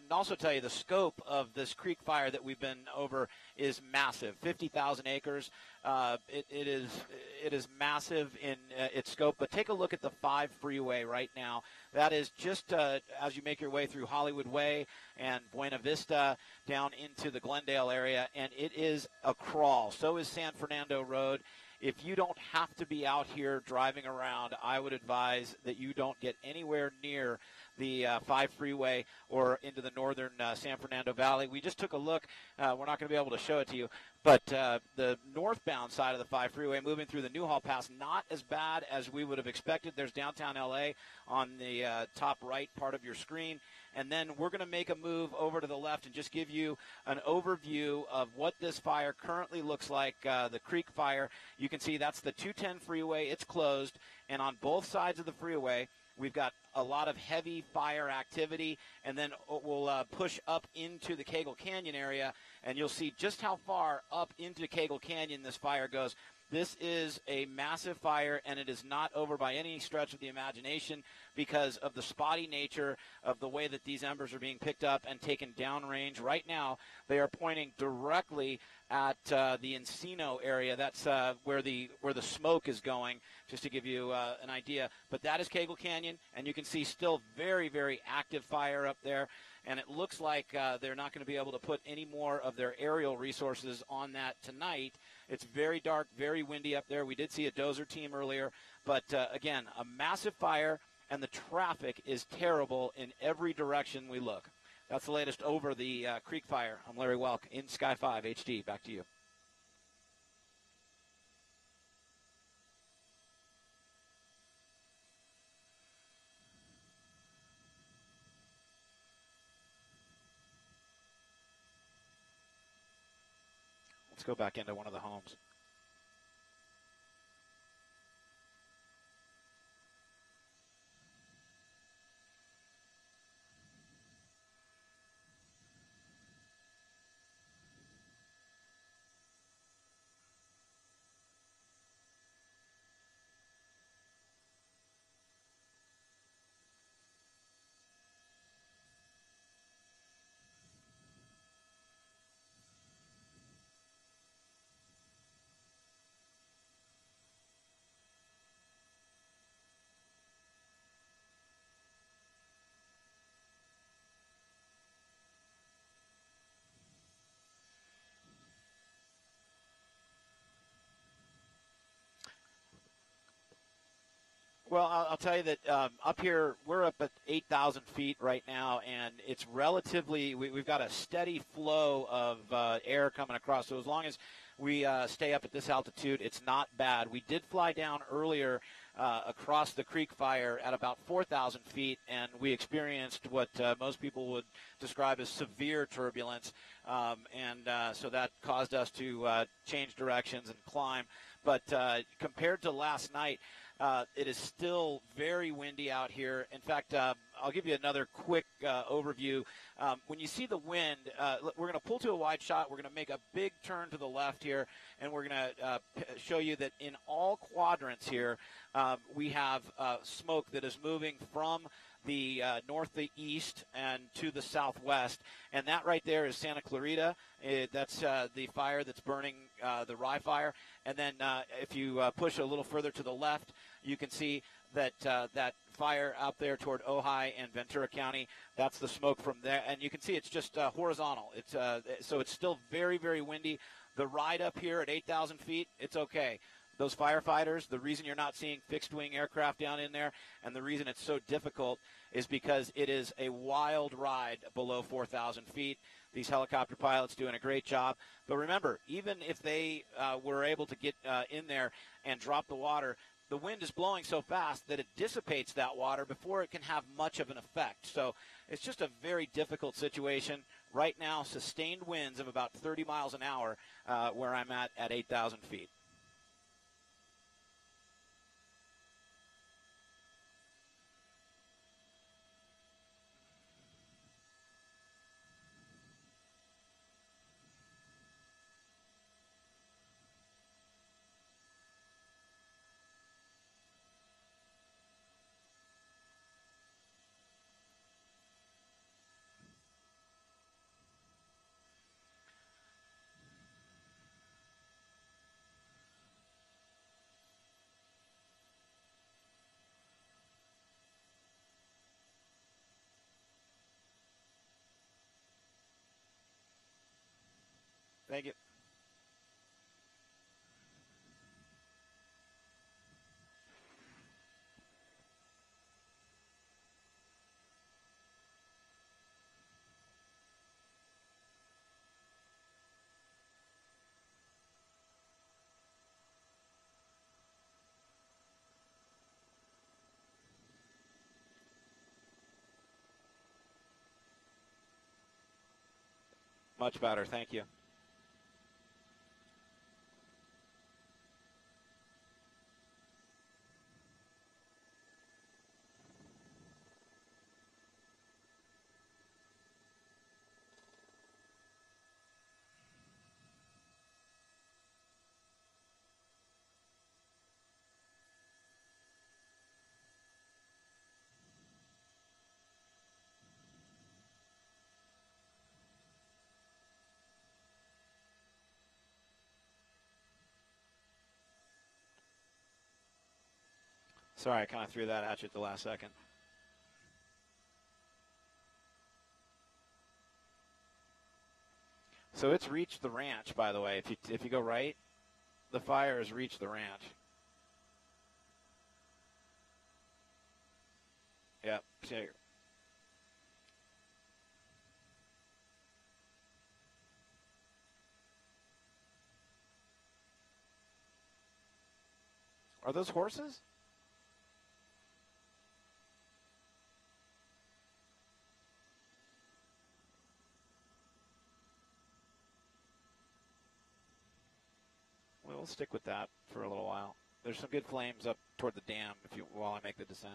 can also tell you the scope of this creek fire that we've been over is massive, 50,000 acres. It is massive in its scope. But take a look at the 5 freeway right now. That is just as you make your way through Hollywood Way and Buena Vista down into the Glendale area, and it is a crawl. So is San Fernando Road. If you don't have to be out here driving around, I would advise that you don't get anywhere near the 5 freeway or into the northern San Fernando Valley. We just took a look. We're not going to be able to show it to you, but the northbound side of the 5 freeway moving through the Newhall Pass, not as bad as we would have expected. There's downtown L.A. on the top right part of your screen. And then we're going to make a move over to the left and just give you an overview of what this fire currently looks like, the creek fire. You can see that's the 210 freeway. It's closed. And on both sides of the freeway, we've got a lot of heavy fire activity. And then we'll push up into the Cagle Canyon area, and you'll see just how far up into Cagle Canyon this fire goes. This is a massive fire, and it is not over by any stretch of the imagination because of the spotty nature of the way that these embers are being picked up and taken downrange. Right now, they are pointing directly at the Encino area. That's where the smoke is going, just to give you an idea. But that is Cagle Canyon, and you can see still very, very active fire up there. And it looks like they're not going to be able to put any more of their aerial resources on that tonight. It's very dark, very windy up there. We did see a dozer team earlier. But, again, a massive fire, and the traffic is terrible in every direction we look. That's the latest over the creek fire. I'm Larry Welk in Sky 5 HD. Back to you. Let's go back into one of the homes. Well, I'll tell you that up here, we're up at 8,000 feet right now, and it's relatively, we've got a steady flow of air coming across. So as long as we stay up at this altitude, it's not bad. We did fly down earlier across the creek fire at about 4,000 feet, and we experienced what most people would describe as severe turbulence. So that caused us to change directions and climb. But compared to last night, it is still very windy out here. In fact, I'll give you another quick overview. When you see the wind, we're going to pull to a wide shot. We're going to make a big turn to the left here, and we're going to show you that in all quadrants here, we have smoke that is moving from the northeast and to the southwest. And that right there is Santa Clarita. That's the fire that's burning the rye fire. And then if you push a little further to the left, you can see that that fire out there toward Ojai and Ventura County, that's the smoke from there. And you can see it's just horizontal. So it's still very, very windy. The ride up here at 8,000 feet, it's okay. Those firefighters, the reason you're not seeing fixed-wing aircraft down in there and the reason it's so difficult is because it is a wild ride below 4,000 feet. These helicopter pilots doing a great job. But remember, even if they were able to get in there and drop the water, the wind is blowing so fast that it dissipates that water before it can have much of an effect. So it's just a very difficult situation. Right now, sustained winds of about 30 miles an hour where I'm at 8,000 feet. Thank you. Much better. Thank you. Sorry, I kind of threw that at you at the last second. So it's reached the ranch, by the way. If you go right, the fire has reached the ranch. Yep. See here. Are those horses? We'll stick with that for a little while. There's some good flames up toward the dam while I make the descent.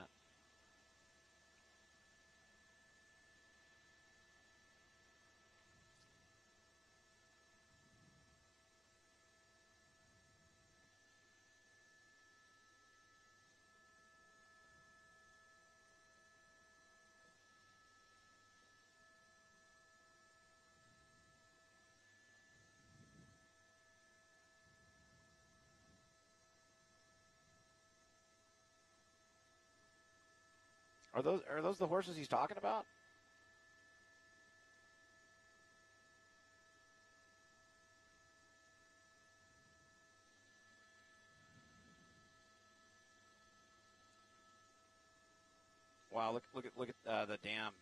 Are those the horses he's talking about? Wow, look at the dam.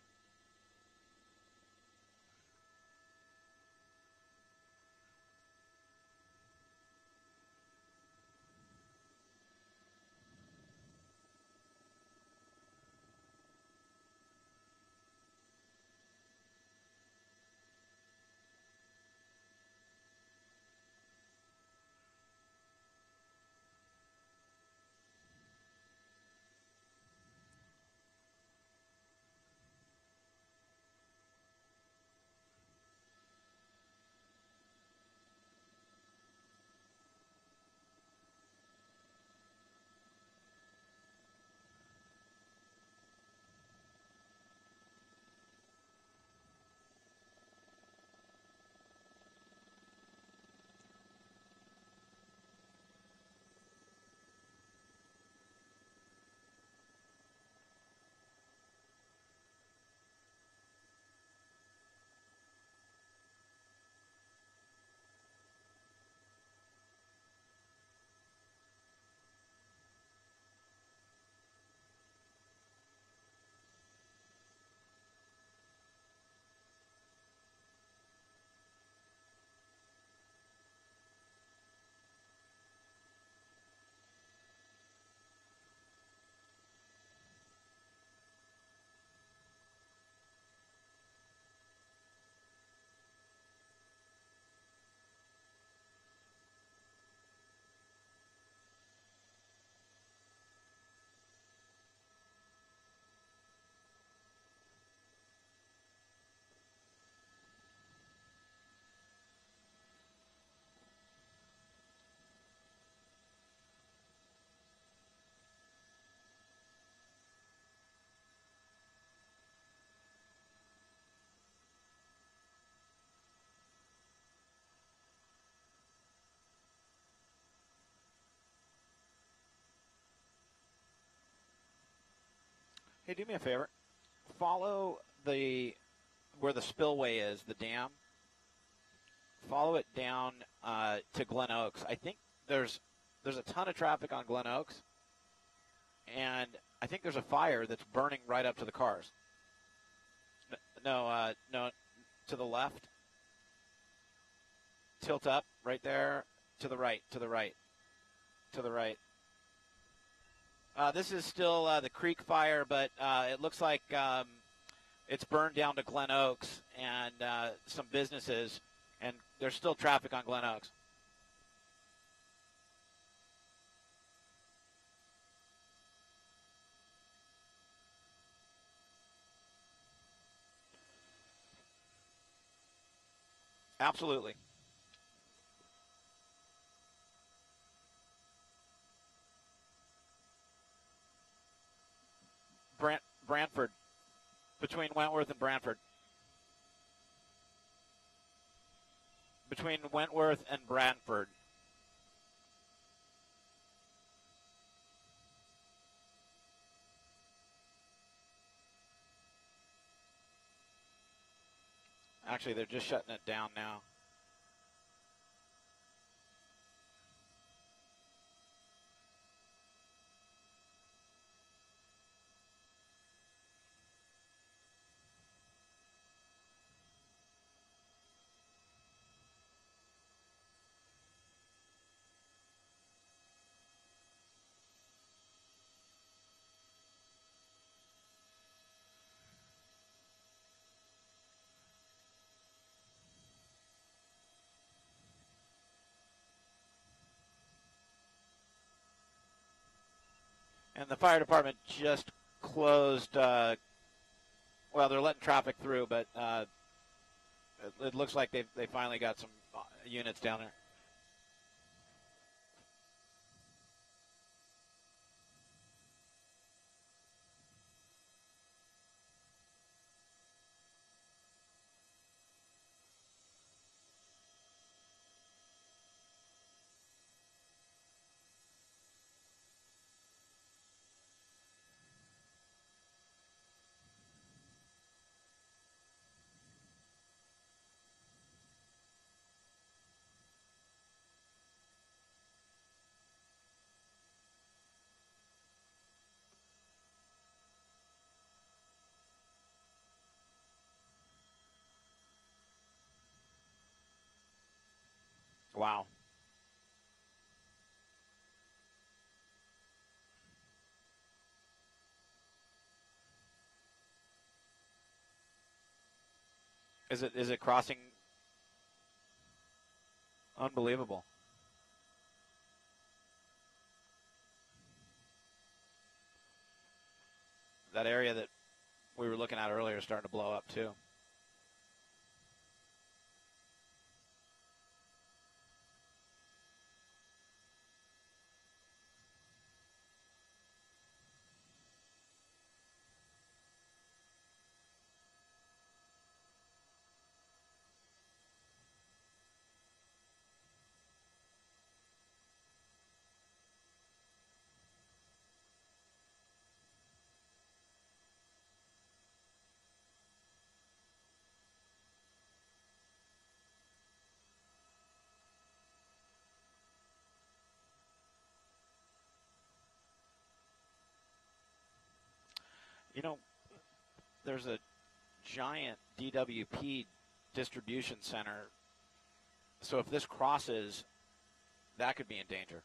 Hey, do me a favor. Follow where the spillway is, the dam. follow it down to Glen Oaks. I think there's a ton of traffic on Glen Oaks, and I think there's a fire that's burning right up to the cars. No, to the left. Tilt up right there. To the right. This is still the Creek Fire, but it looks like it's burned down to Glen Oaks and some businesses, and there's still traffic on Glen Oaks. Absolutely. Brantford, between Wentworth and Brantford. Between Wentworth and Brantford. Actually, they're just shutting it down now. And the fire department just closed. Well, they're letting traffic through, but it looks like they finally got some units down there. Wow. Is it crossing? Unbelievable. That area that we were looking at earlier is starting to blow up too. You know, there's a giant DWP distribution center. So if this crosses, that could be in danger.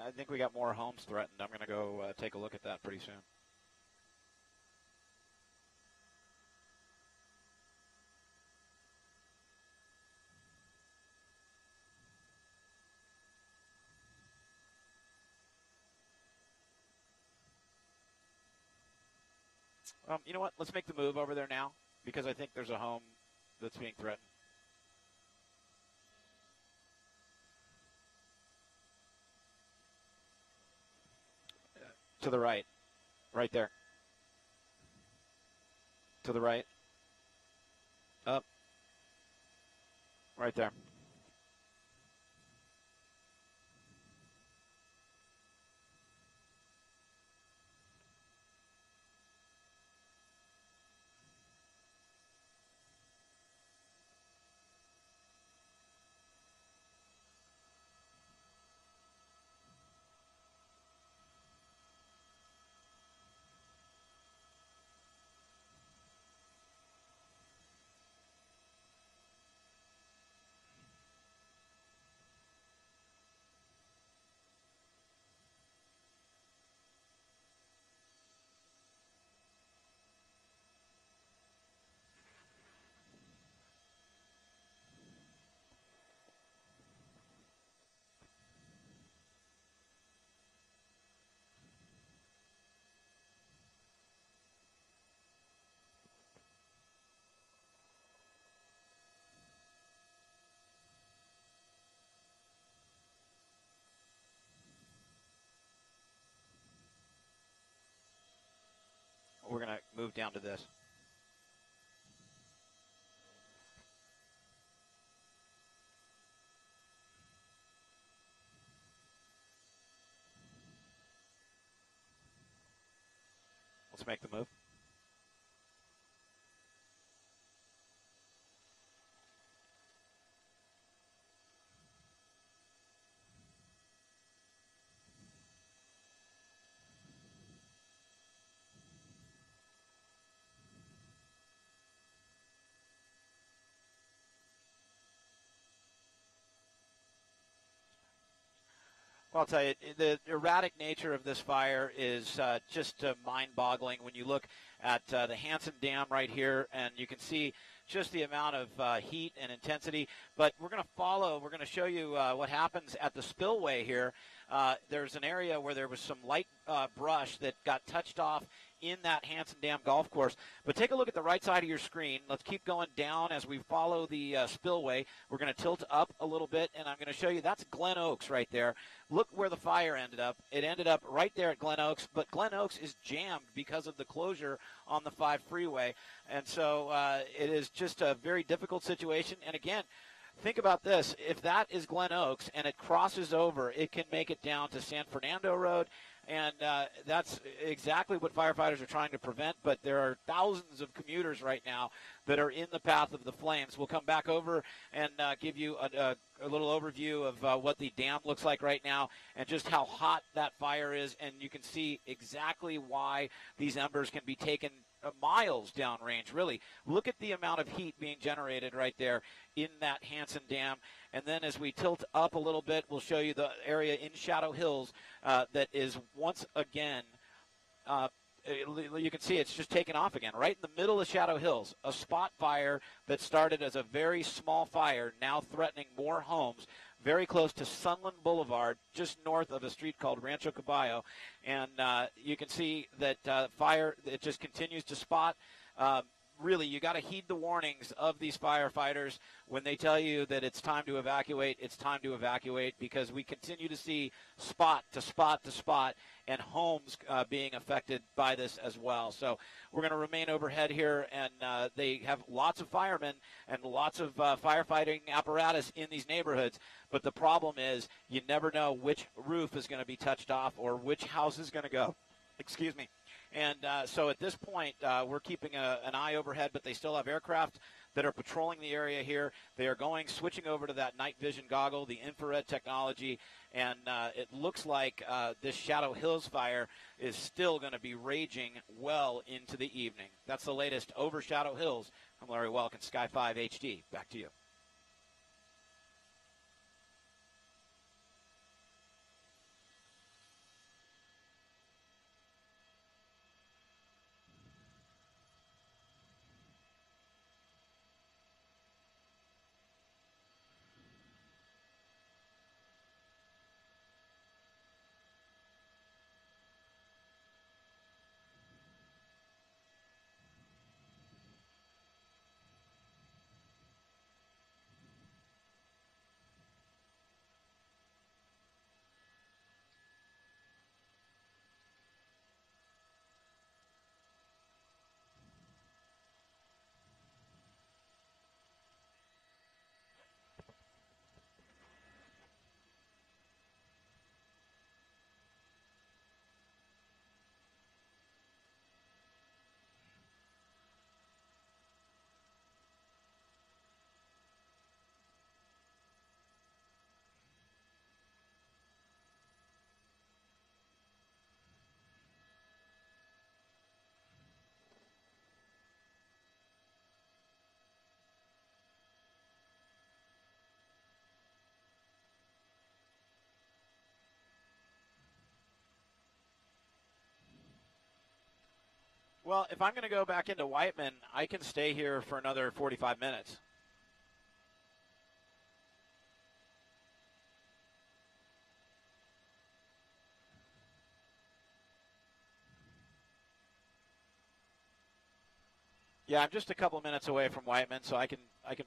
I think we got more homes threatened. I'm going to go take a look at that pretty soon. You know what? Let's make the move over there now because I think there's a home that's being threatened. To the right. Right there. To the right. Up. Right there. We're going to move down to this. Let's make the move. Well, I'll tell you, the erratic nature of this fire is just mind-boggling when you look at the Hansen Dam right here, and you can see just the amount of heat and intensity. But we're going to show you what happens at the spillway here. There's an area where there was some light brush that got touched off in that Hansen Dam golf course. But take a look at the right side of your screen. Let's keep going down as we follow the spillway. We're going to tilt up a little bit, and I'm going to show you that's Glen Oaks right there. Look where the fire ended up. It ended up right there at Glen Oaks, but Glen Oaks is jammed because of the closure on the 5 freeway. And so it is just a very difficult situation. And again, think about this. If that is Glen Oaks and it crosses over, it can make it down to San Fernando Road. And that's exactly what firefighters are trying to prevent. But there are thousands of commuters right now that are in the path of the flames. We'll come back over and give you a little overview of what the dam looks like right now and just how hot that fire is. And you can see exactly why these embers can be taken miles downrange, really. Look at the amount of heat being generated right there in that Hansen Dam. And then as we tilt up a little bit, we'll show you the area in Shadow Hills that is once again, you can see it's just taken off again, right in the middle of Shadow Hills. A spot fire that started as a very small fire, now threatening more homes, very close to Sunland Boulevard, just north of a street called Rancho Caballo. And you can see that fire, it just continues to spot. Really, you got to heed the warnings of these firefighters when they tell you that it's time to evacuate. It's time to evacuate because we continue to see spot to spot to spot and homes being affected by this as well. So we're going to remain overhead here, and they have lots of firemen and lots of firefighting apparatus in these neighborhoods. But the problem is you never know which roof is going to be touched off or which house is going to go. Excuse me. And so at this point, we're keeping an eye overhead, but they still have aircraft that are patrolling the area here. They are switching over to that night vision goggle, the infrared technology, and it looks like this Shadow Hills fire is still going to be raging well into the evening. That's the latest over Shadow Hills. I'm Larry Welkin, Sky 5 HD. Back to you. Well, if I'm going to go back into Whiteman, I can stay here for another 45 minutes. Yeah, I'm just a couple minutes away from Whiteman, so I can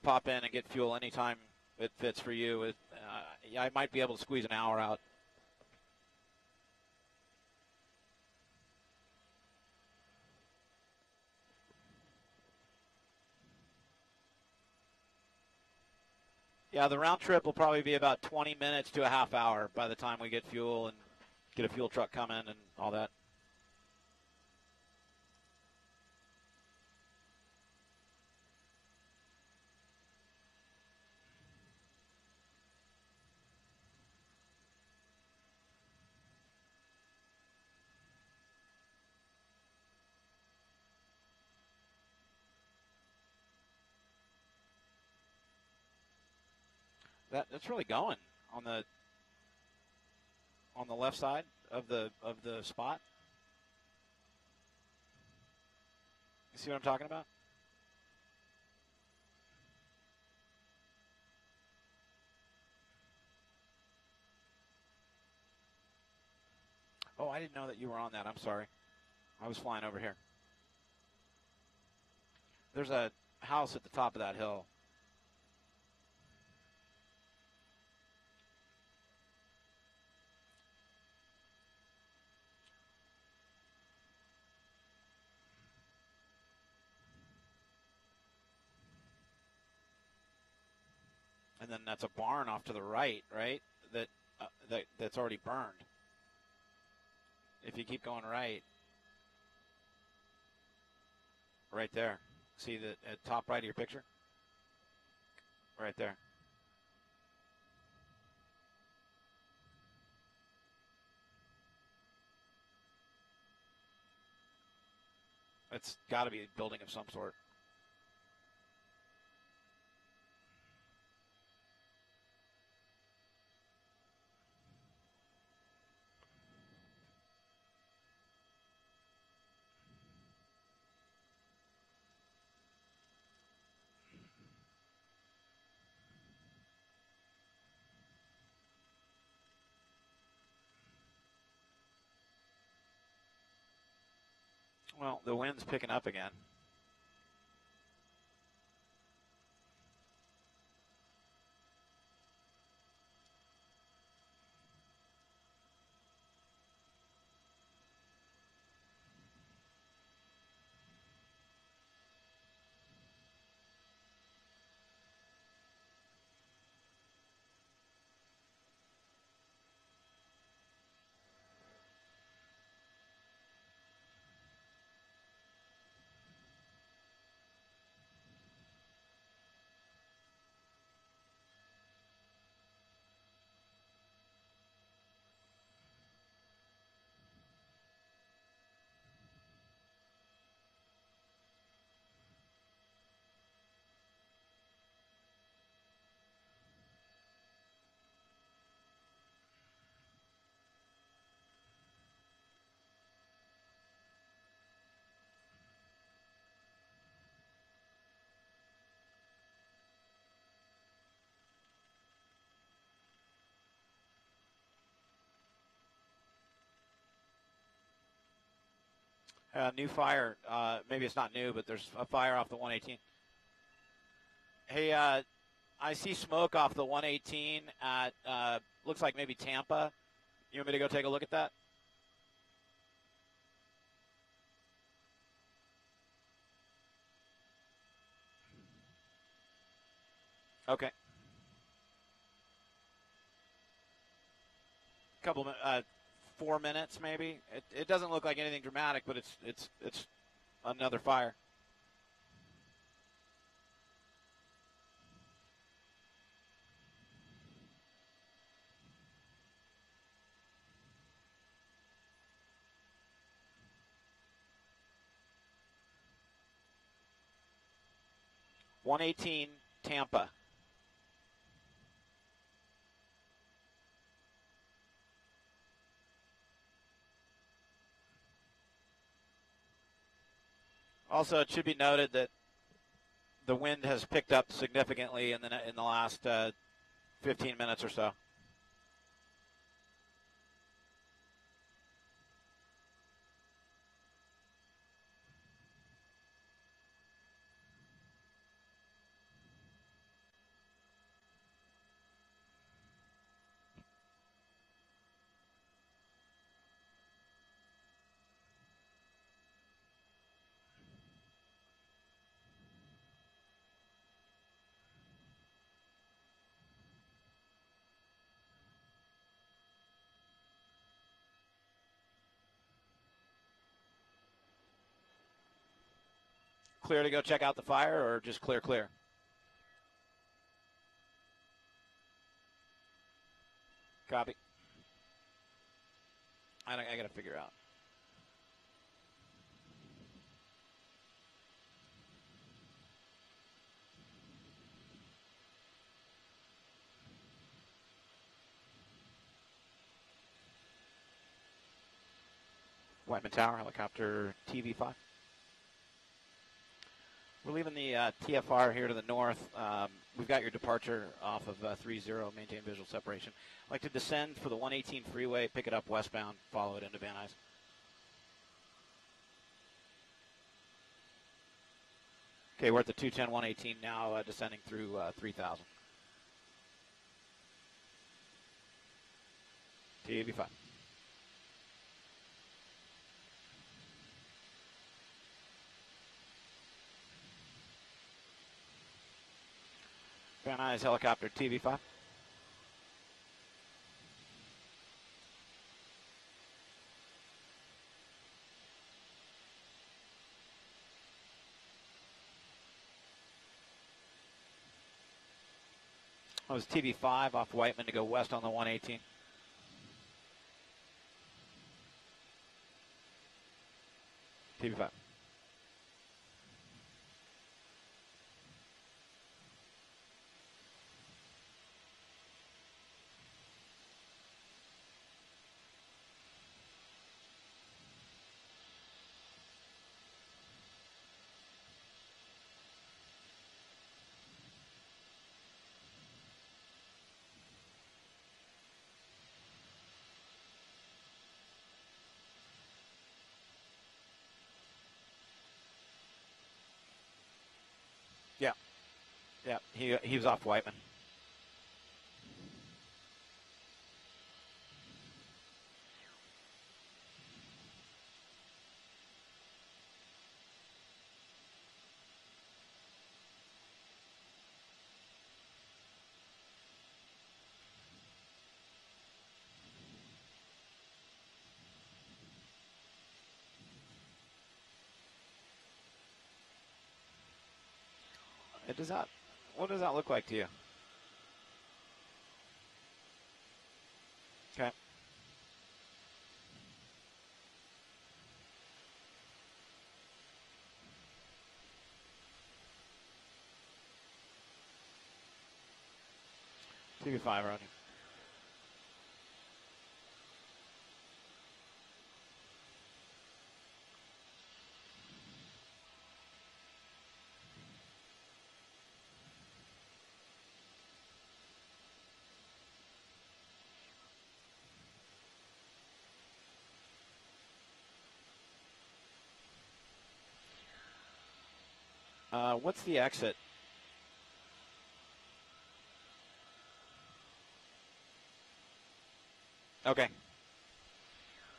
pop in and get fuel anytime it fits for you. Yeah, I might be able to squeeze an hour out. Yeah, the round trip will probably be about 20 minutes to a half hour by the time we get fuel and get a fuel truck coming and all that. That's really going on the left side of the spot. You see what I'm talking about? Oh, I didn't know that you were on that. I'm sorry. I was flying over here. There's a house at the top of that hill. And then that's a barn off to the right, right? That's already burned. If you keep going right there. See the at top right of your picture? Right there. It's got to be a building of some sort. Well, the wind's picking up again. New fire. Maybe it's not new, but there's a fire off the 118. Hey, I see smoke off the 118 at, looks like maybe Tampa. You want me to go take a look at that? Okay. Couple, 4 minutes maybe. It doesn't look like anything dramatic, but it's another fire. (118) Tampa. Also, it should be noted that the wind has picked up significantly in the last 15 minutes or so. Clear to go check out the fire, or just clear? Copy. I got to figure out. Whiteman Tower, helicopter TV5. We're leaving the TFR here to the north. We've got your departure off of 30, maintain visual separation. I'd like to descend for the 118 freeway, pick it up westbound, follow it into Van Nuys. Okay, we're at the 210 118 now, descending through 3000. TV5. Van Nuys helicopter TV5. That was TV5 off Whiteman to go west on the 118. TV5. Yeah, he was off Whiteman. What does that look like to you? Okay. TV5 running. What's the exit? Okay.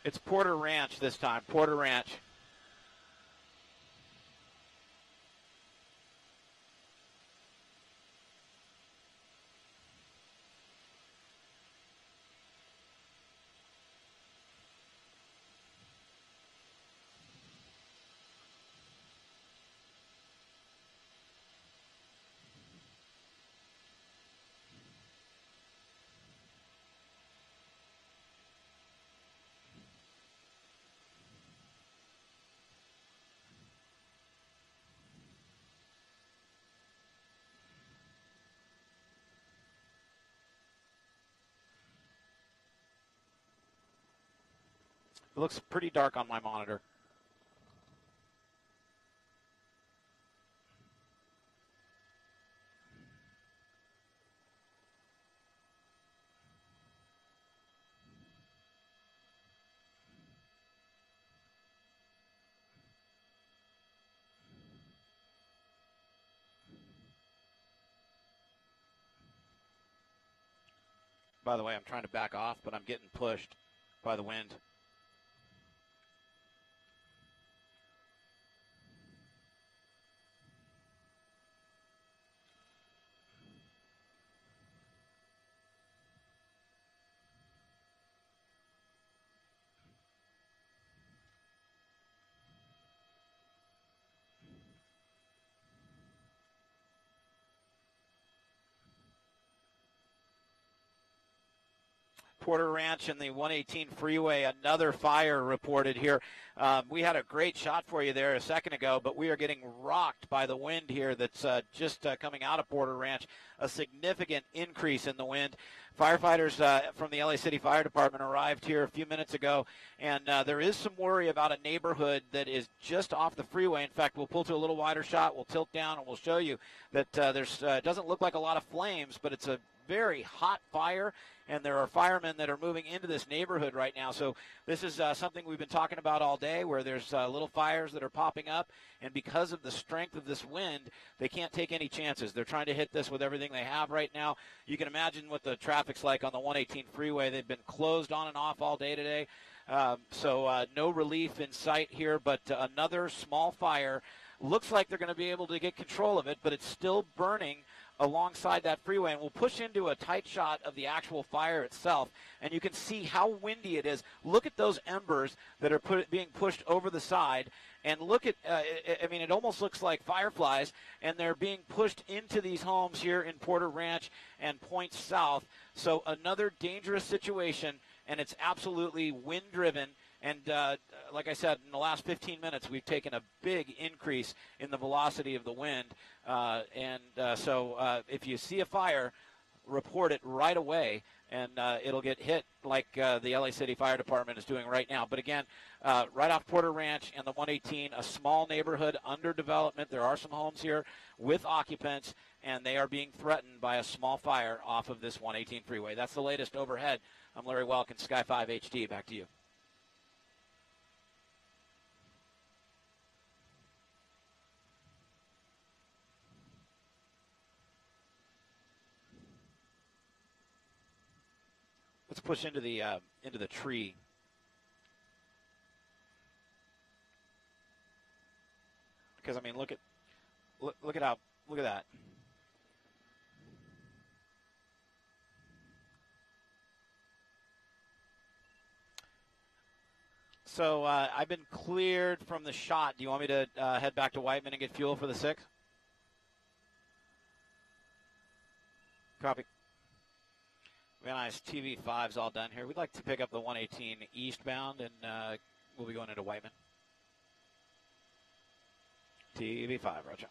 It's Porter Ranch this time. Porter Ranch. It looks pretty dark on my monitor. By the way, I'm trying to back off, but I'm getting pushed by the wind. Porter Ranch and the 118 freeway, another fire reported here. We had a great shot for you there a second ago, but we are getting rocked by the wind here that's just coming out of Porter Ranch. A significant increase in the wind. Firefighters from the LA City Fire Department arrived here a few minutes ago, and there is some worry about a neighborhood that is just off the freeway. In fact, we'll pull to a little wider shot, we'll tilt down, and we'll show you that it doesn't look like a lot of flames, but it's a very hot fire, and there are firemen that are moving into this neighborhood right now. So this is something we've been talking about all day, where there's little fires that are popping up, and because of the strength of this wind, they can't take any chances. They're trying to hit this with everything they have right now. You can imagine what the traffic's like on the 118 freeway. They've been closed on and off all day today, so no relief in sight here, but another small fire. Looks like they're going to be able to get control of it, but it's still burning alongside that freeway, and we'll push into a tight shot of the actual fire itself, and you can see how windy it is. Look at those embers that are being pushed over the side, and look at, I mean, it almost looks like fireflies, and they're being pushed into these homes here in Porter Ranch and Point South. So another dangerous situation, and it's absolutely wind-driven. And like I said, in the last 15 minutes, we've taken a big increase in the velocity of the wind. So if you see a fire, report it right away, and it'll get hit like the LA City Fire Department is doing right now. But again, right off Porter Ranch and the 118, a small neighborhood under development. There are some homes here with occupants, and they are being threatened by a small fire off of this 118 freeway. That's the latest overhead. I'm Larry Welkin, Sky 5 HD. Back to you. Let's push into the tree. Because I mean, look at that. So I've been cleared from the shot. Do you want me to head back to Whiteman and get fuel for the 6? Copy. We got nice TV5's all done here. We'd like to pick up the 118 eastbound, and we'll be going into Whiteman. TV5, Roger.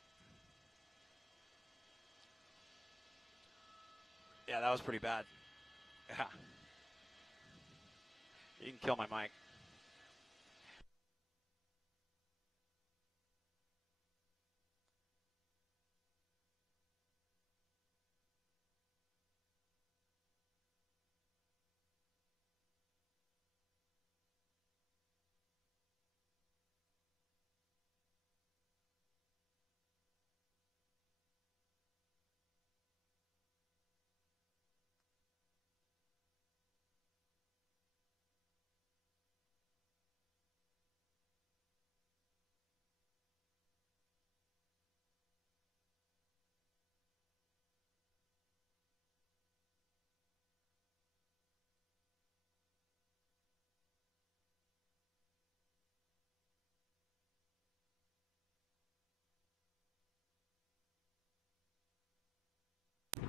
Yeah, that was pretty bad. Yeah. You can kill my mic.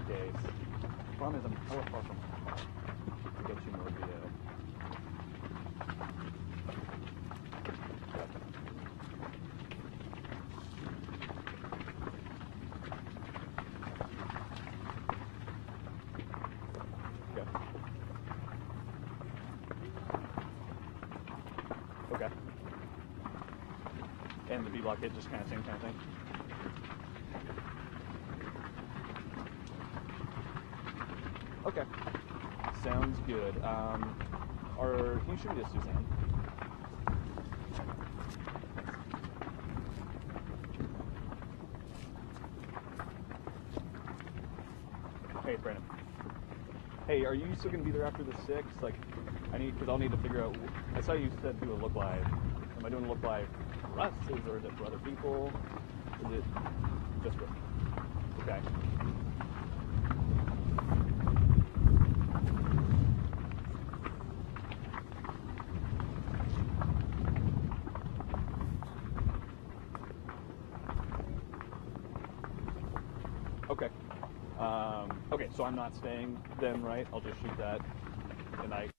Days. The problem is I'm so far from home to get you more video. Okay. And the B-block hit, just kind of same kind of thing. Okay. Sounds good. Can you shoot me this, Suzanne? Hey, it's Brandon. Hey, hey, are you still gonna be there after the 6th? Like, because I'll need to figure out. I saw you said do a look live. Am I doing a look live for us, or is it for other people? Is it just for? Okay. Okay. Okay, so I'm not staying then, right? I'll just shoot that tonight.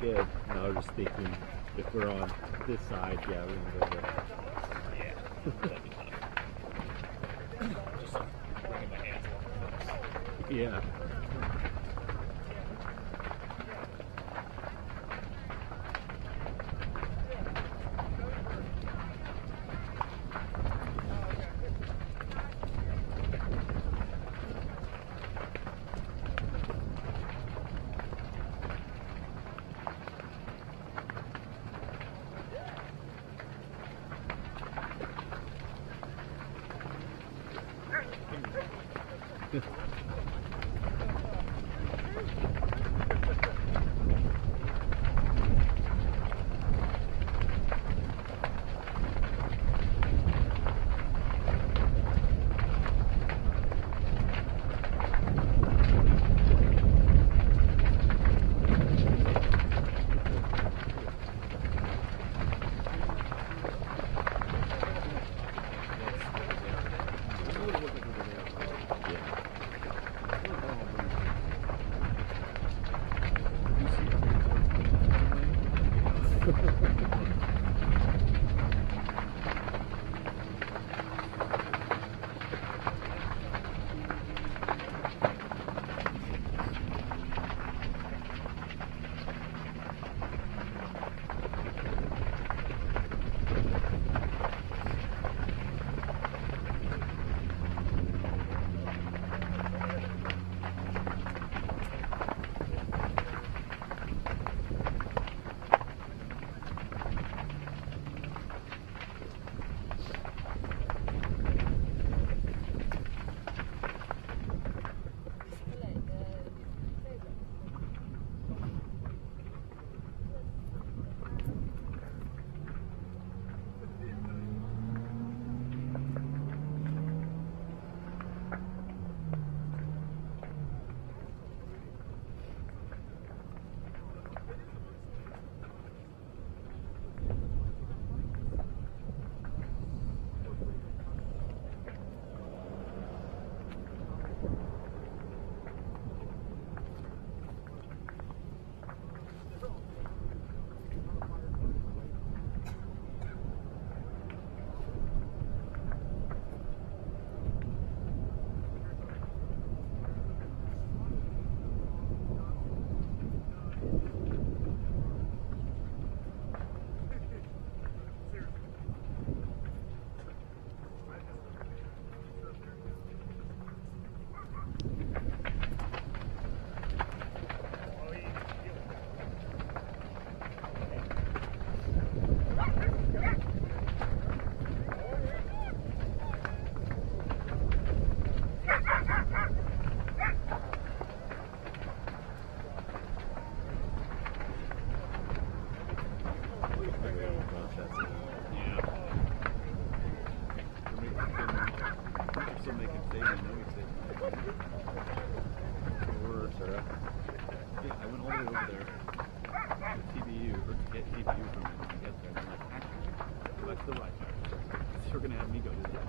Good. And I was just thinking, if we're on this side, yeah, we're gonna go there. Yeah, that'd be tough. Just bringing my hands along the fence. Yeah. gonna have me go do that.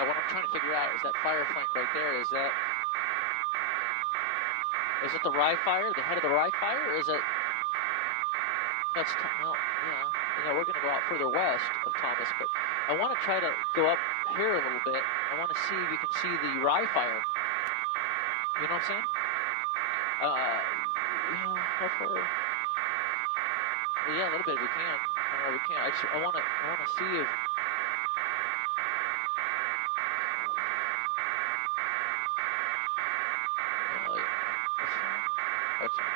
Now, what I'm trying to figure out is that fire flank right there. Is it the rye fire, the head of the rye fire, or is it? That's well, yeah. You know, we're going to go out further west of Thomas, but I want to try to go up here a little bit. I want to see if you can see the rye fire. You know what I'm saying? Yeah, how far? Well, yeah, a little bit if we can. I don't know if we can. I want to see if. Oh, yeah. That's fine. That's fine.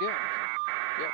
Yeah. Yeah.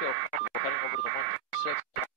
feel comfortable heading over to the 126.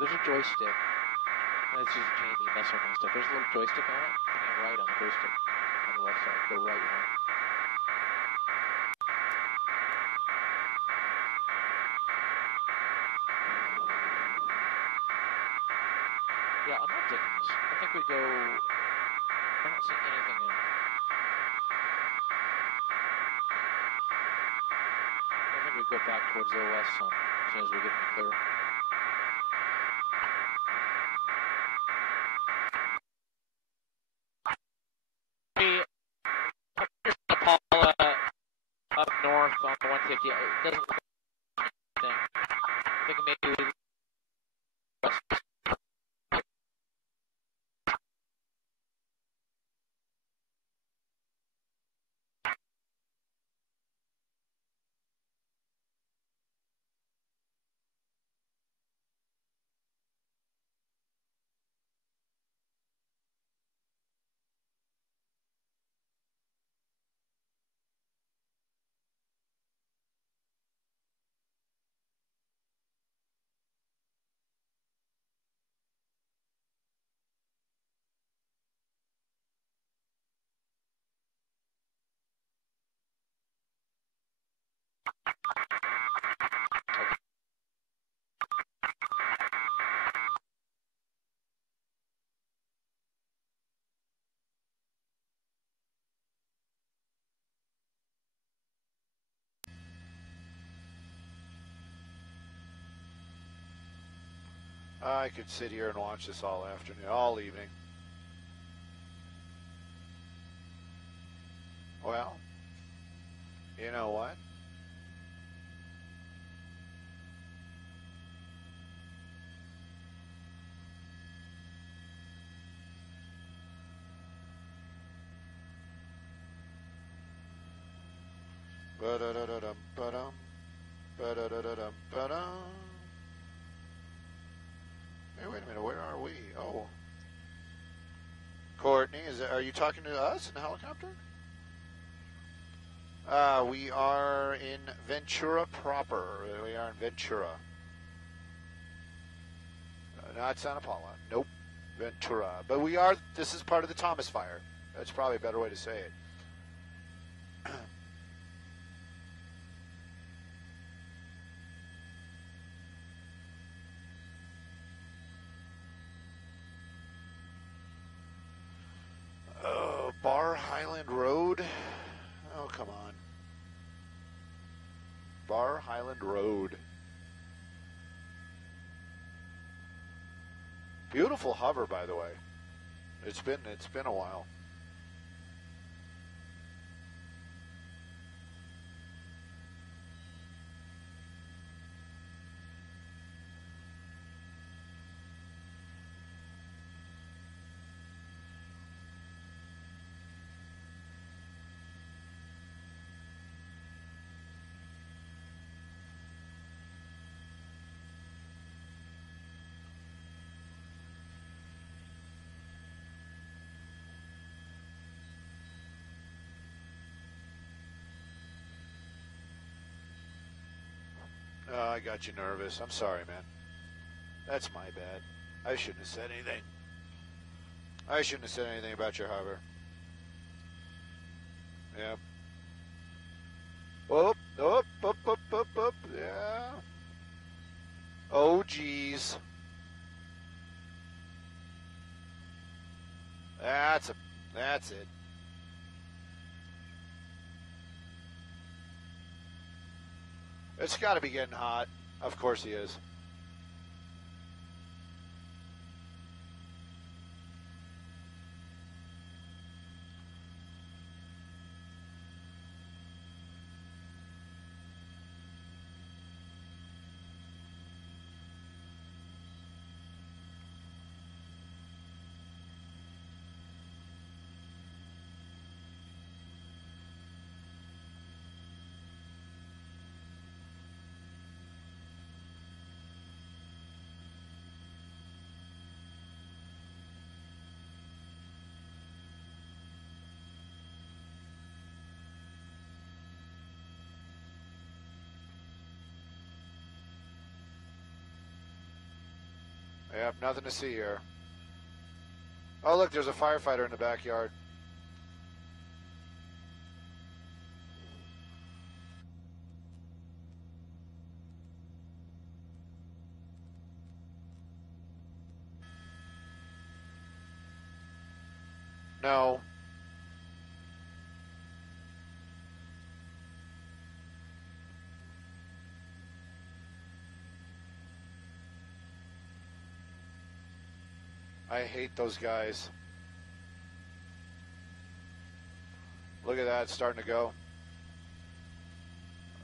There's a joystick. That's just Jamie messing with my stuff. There's a little joystick on it. Hang right on the joystick. On the left side. Go right one. Yeah, I'm not digging this. I think we go... I don't see anything in. I think we go back towards the west some as soon as we get clear. Paula up north on the 150. It doesn't look like anything. I think maybe west. I could sit here and watch this all afternoon, all evening. Well, you know what? Ba-da-da-da-dum, ba-dum, ba-da-da-da-dum, ba-dum. Hey, wait a minute, where are we? Oh. Courtney, are you talking to us in the helicopter? We are in Ventura proper. We are in Ventura. Not Santa Paula. Nope. Ventura. But we are, this is part of the Thomas Fire. That's probably a better way to say it. Bar Highland Road. Oh, come on. Bar Highland Road. Beautiful hover, by the way. It's been a while. I got you nervous. I'm sorry, man. That's my bad. I shouldn't have said anything. I shouldn't have said anything about your hover. Yeah. Up, up, up, up, up, up. Yeah. Oh, geez. That's it. It's got to be getting hot. Of course he is. Yep, nothing to see here. Oh, look, there's a firefighter in the backyard. No. I hate those guys. Look at that, it's starting to go.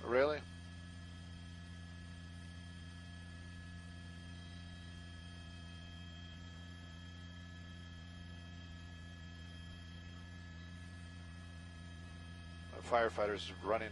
Really? The firefighters running.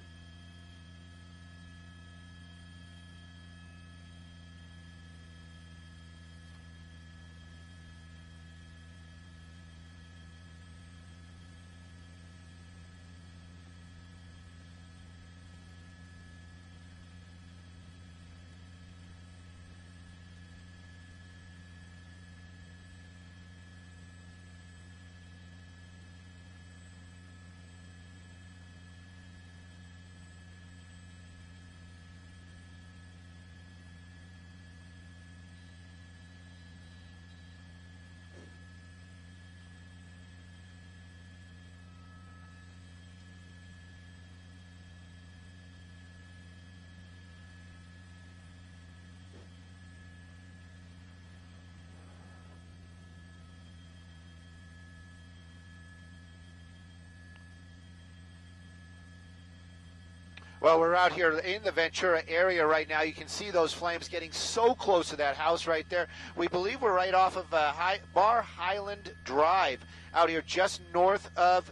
Well, we're out here in the Ventura area right now. You can see those flames getting so close to that house right there. We believe we're right off of Bar Highland Drive out here just north of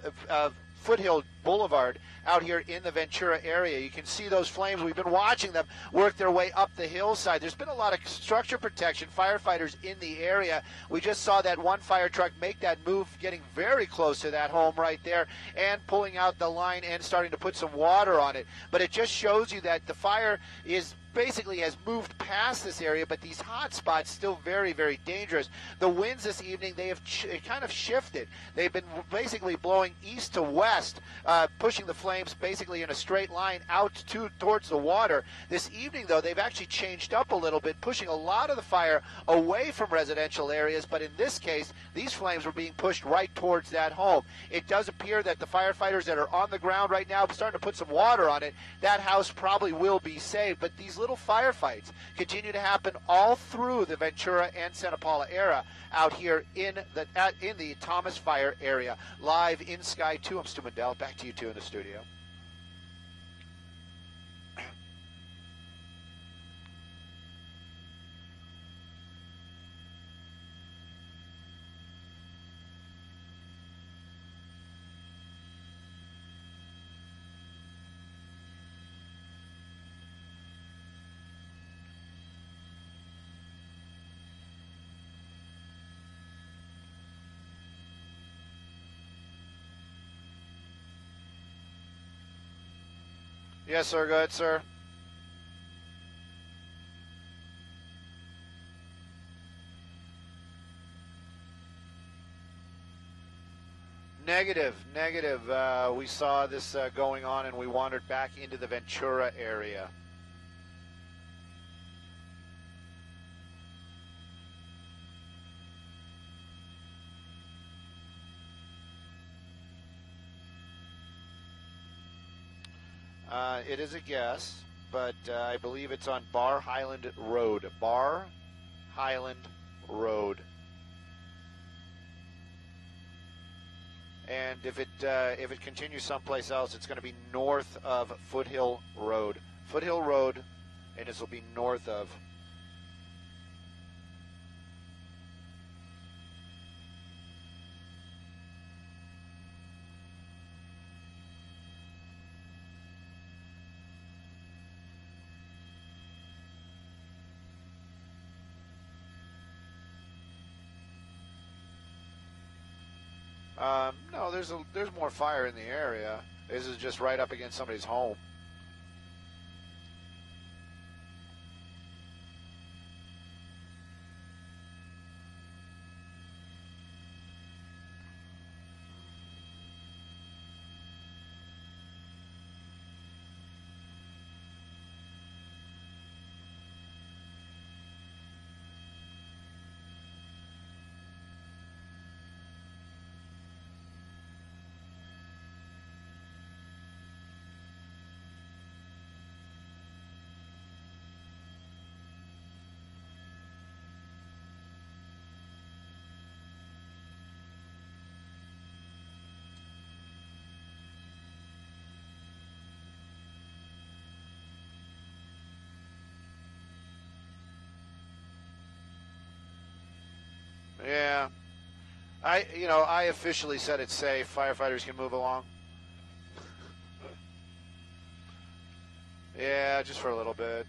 Foothill Boulevard out here in the Ventura area. You can see those flames. We've been watching them work their way up the hillside. There's been a lot of structure protection, firefighters in the area. We just saw that one fire truck make that move, getting very close to that home right there and pulling out the line and starting to put some water on it. But it just shows you that the fire is basically has moved past this area, but these hot spots still very, very dangerous. The winds this evening, they have kind of shifted. They've been basically blowing east to west, pushing the flames basically in a straight line out towards the water. This evening, though, they've actually changed up a little bit, pushing a lot of the fire away from residential areas, but in this case, these flames were being pushed right towards that home. It does appear that the firefighters that are on the ground right now are starting to put some water on it. That house probably will be saved, but these little firefights continue to happen all through the Ventura and Santa Paula area out here in the Thomas Fire area. Live in Sky 2, I'm Stu Mendel. Back to you two in the studio. Yes, sir. Go ahead, sir. Negative. We saw this going on, and we wandered back into the Ventura area. It is a guess, but I believe it's on Bar Highland Road. Bar Highland Road. And if it continues someplace else, it's going to be north of Foothill Road. Foothill Road, and this will be north of. No, there's more fire in the area. This is just right up against somebody's home. Yeah. I officially said it's safe. Firefighters can move along. Yeah, just for a little bit.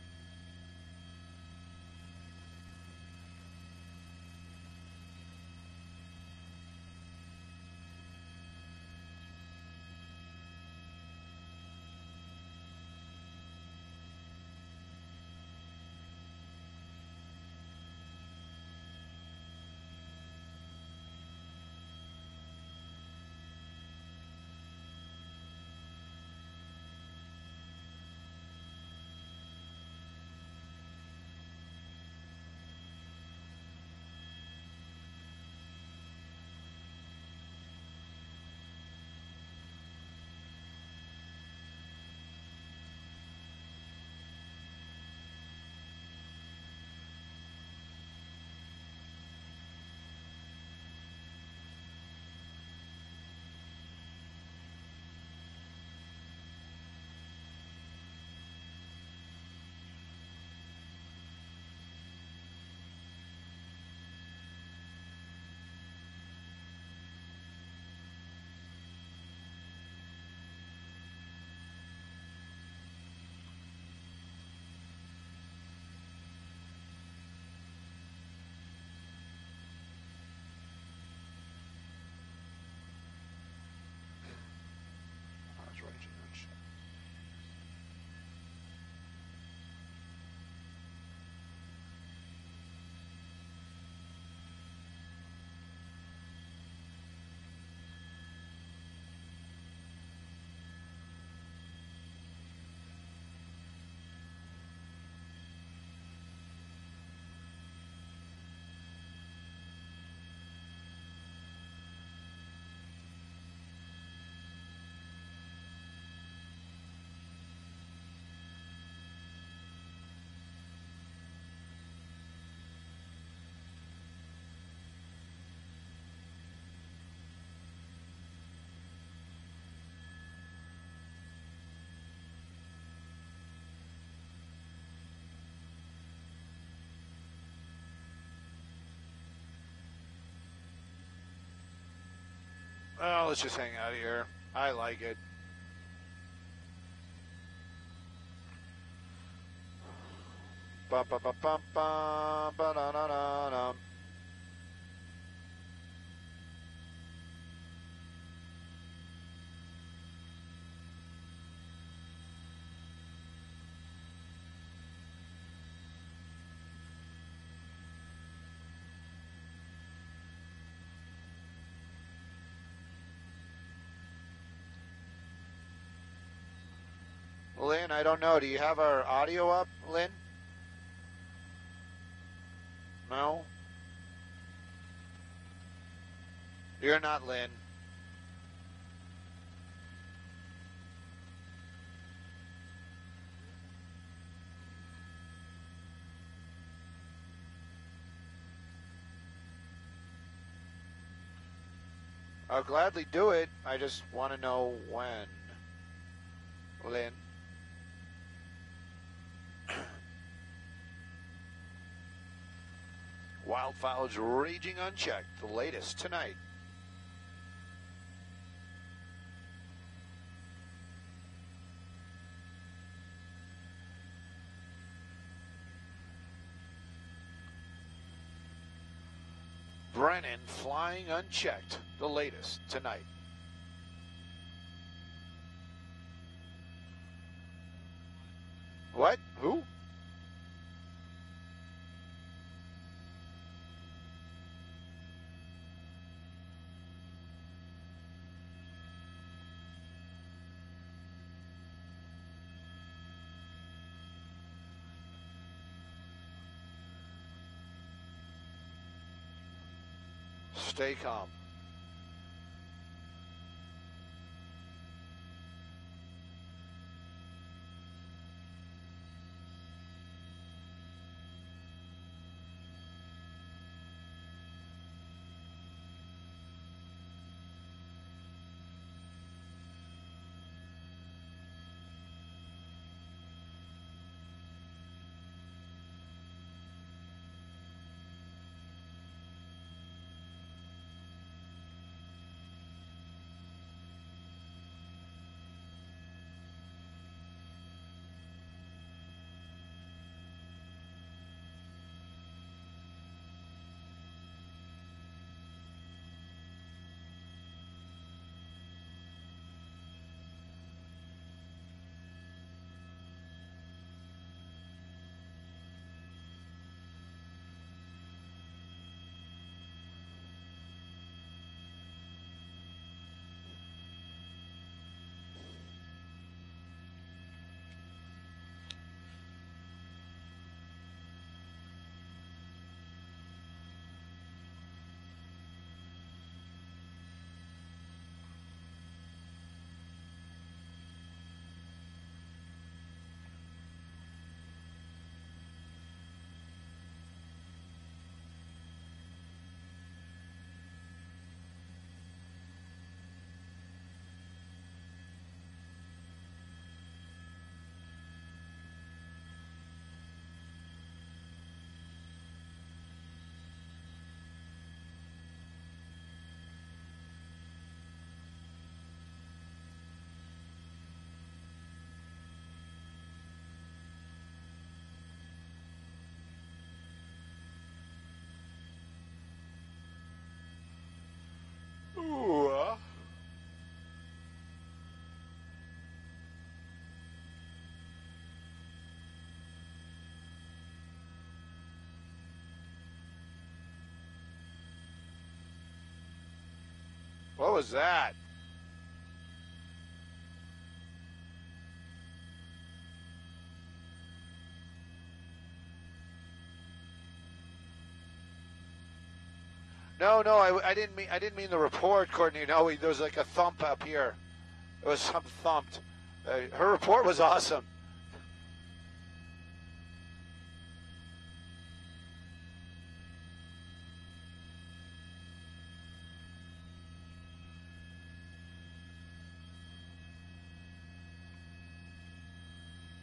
Oh, let's just hang out here. I like it. Bum, bum, bum, bum, bum, ba-da-da-da-dum. Lynn, I don't know. Do you have our audio up, Lynn? No? You're not Lynn. I'll gladly do it. I just want to know when. Lynn. Wildfires raging unchecked. The latest tonight. Brennan flying unchecked. The latest tonight. What? Who? Stay calm. Ooh. What was that? No, I didn't mean the report, Courtney. No, there was like a thump up here. It was some thumped. Her report was awesome.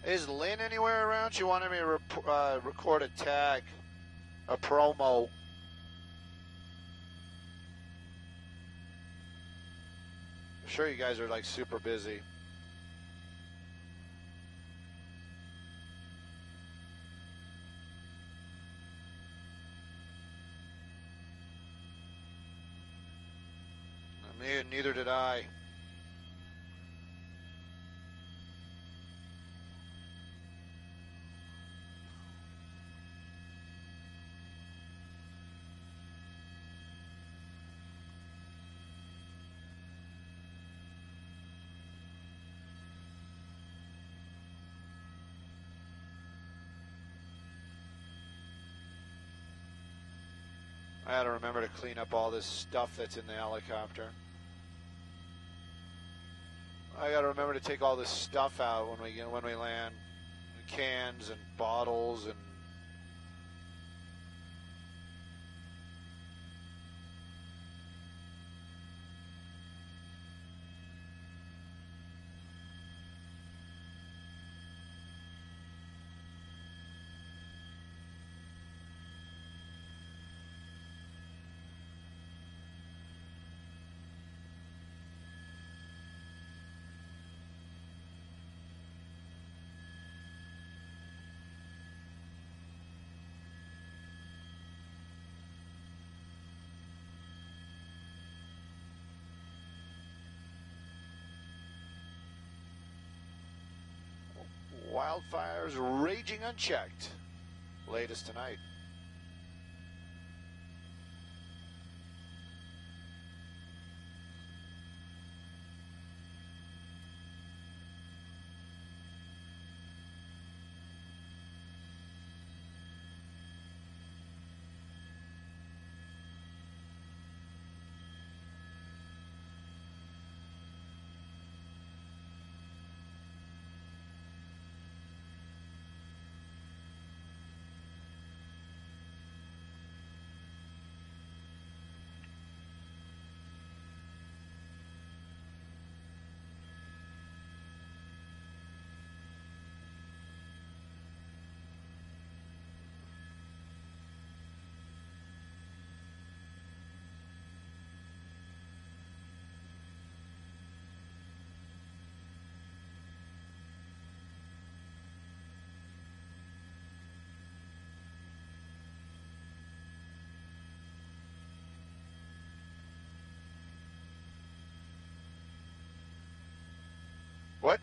Is Lynn anywhere around? She wanted me to record a tag, a promo. I'm sure you guys are like super busy. Neither did I. I gotta remember to clean up all this stuff that's in the helicopter. I gotta remember to take all this stuff out when we land. Cans and bottles and wildfires raging unchecked. Latest tonight.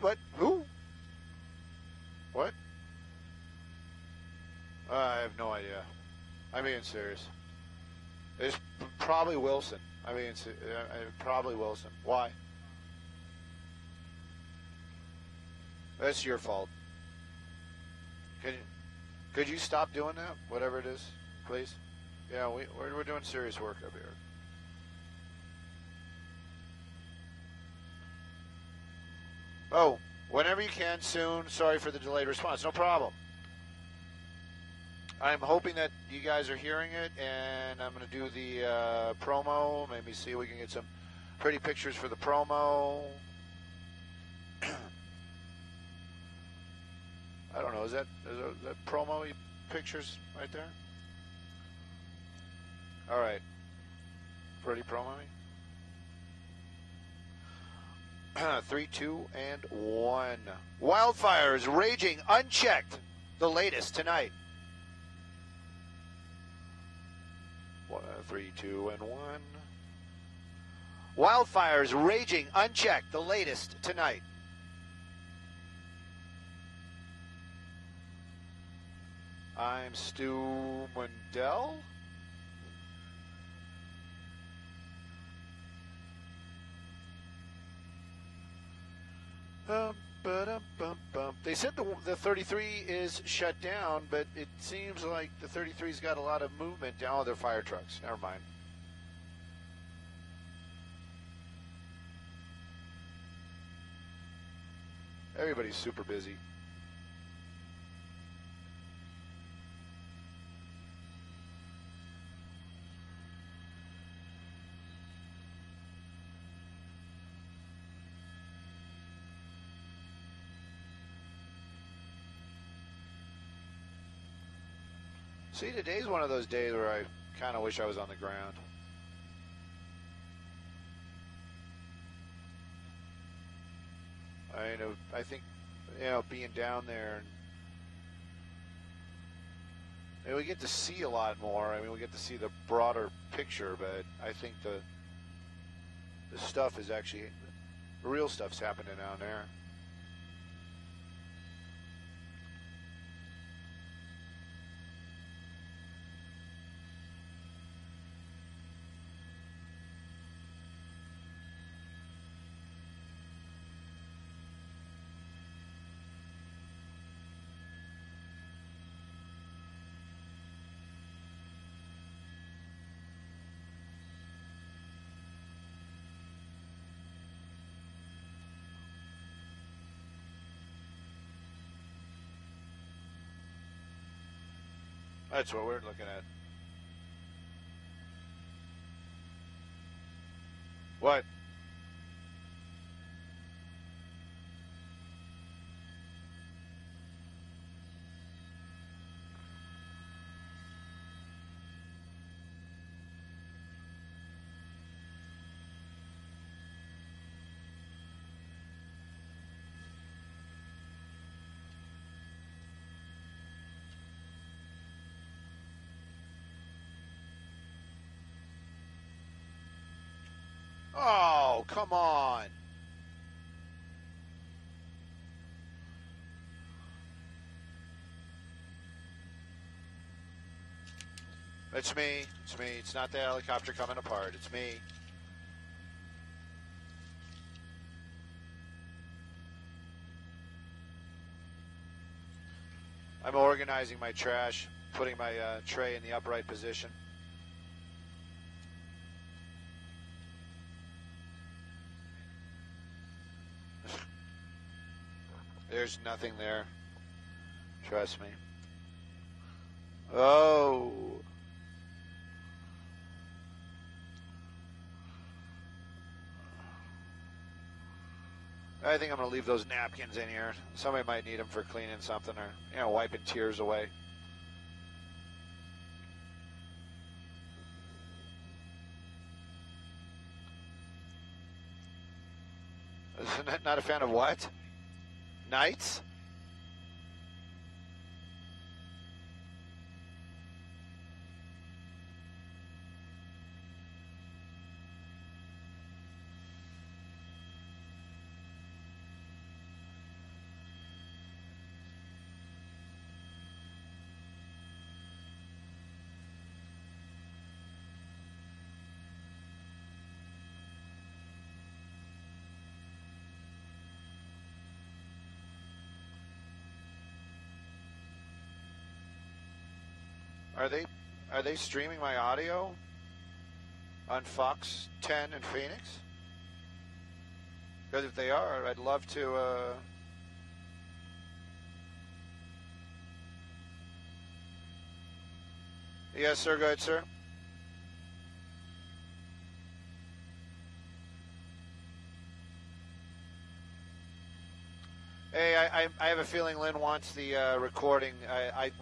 What? Who? What? I have no idea. I'm being serious. It's probably Wilson. Probably Wilson. Why? That's your fault. Could you stop doing that? Whatever it is, please. Yeah, we're doing serious work up here. Oh, whenever you can, soon. Sorry for the delayed response. No problem. I'm hoping that you guys are hearing it, and I'm going to do the promo. Maybe see if we can get some pretty pictures for the promo. I don't know. Is that promo pictures right there? All right. Pretty promo. 3, 2, and 1. Wildfires raging unchecked. The latest tonight. 3, 2, and 1. Wildfires raging unchecked. The latest tonight. I'm Stu Mundell. They said the 33 is shut down, but it seems like the 33's got a lot of movement down. Oh, they're fire trucks. Never mind. Everybody's super busy. See, today's one of those days where I kind of wish I was on the ground. I think, being down there, and we get to see a lot more. I mean, we get to see the broader picture, but I think the stuff is actually, the real stuff's happening down there. That's what we're looking at. What? Oh, come on. It's me. It's me. It's not the helicopter coming apart. It's me. I'm organizing my trash, putting my tray in the upright position. There's nothing there. Trust me. Oh. I think I'm going to leave those napkins in here. Somebody might need them for cleaning something or, wiping tears away. Not a fan of what? Nights? Are they streaming my audio on Fox 10 in Phoenix? Because if they are, I'd love to. Yes, sir. Go ahead, sir. Hey, I have a feeling Lynn wants the recording.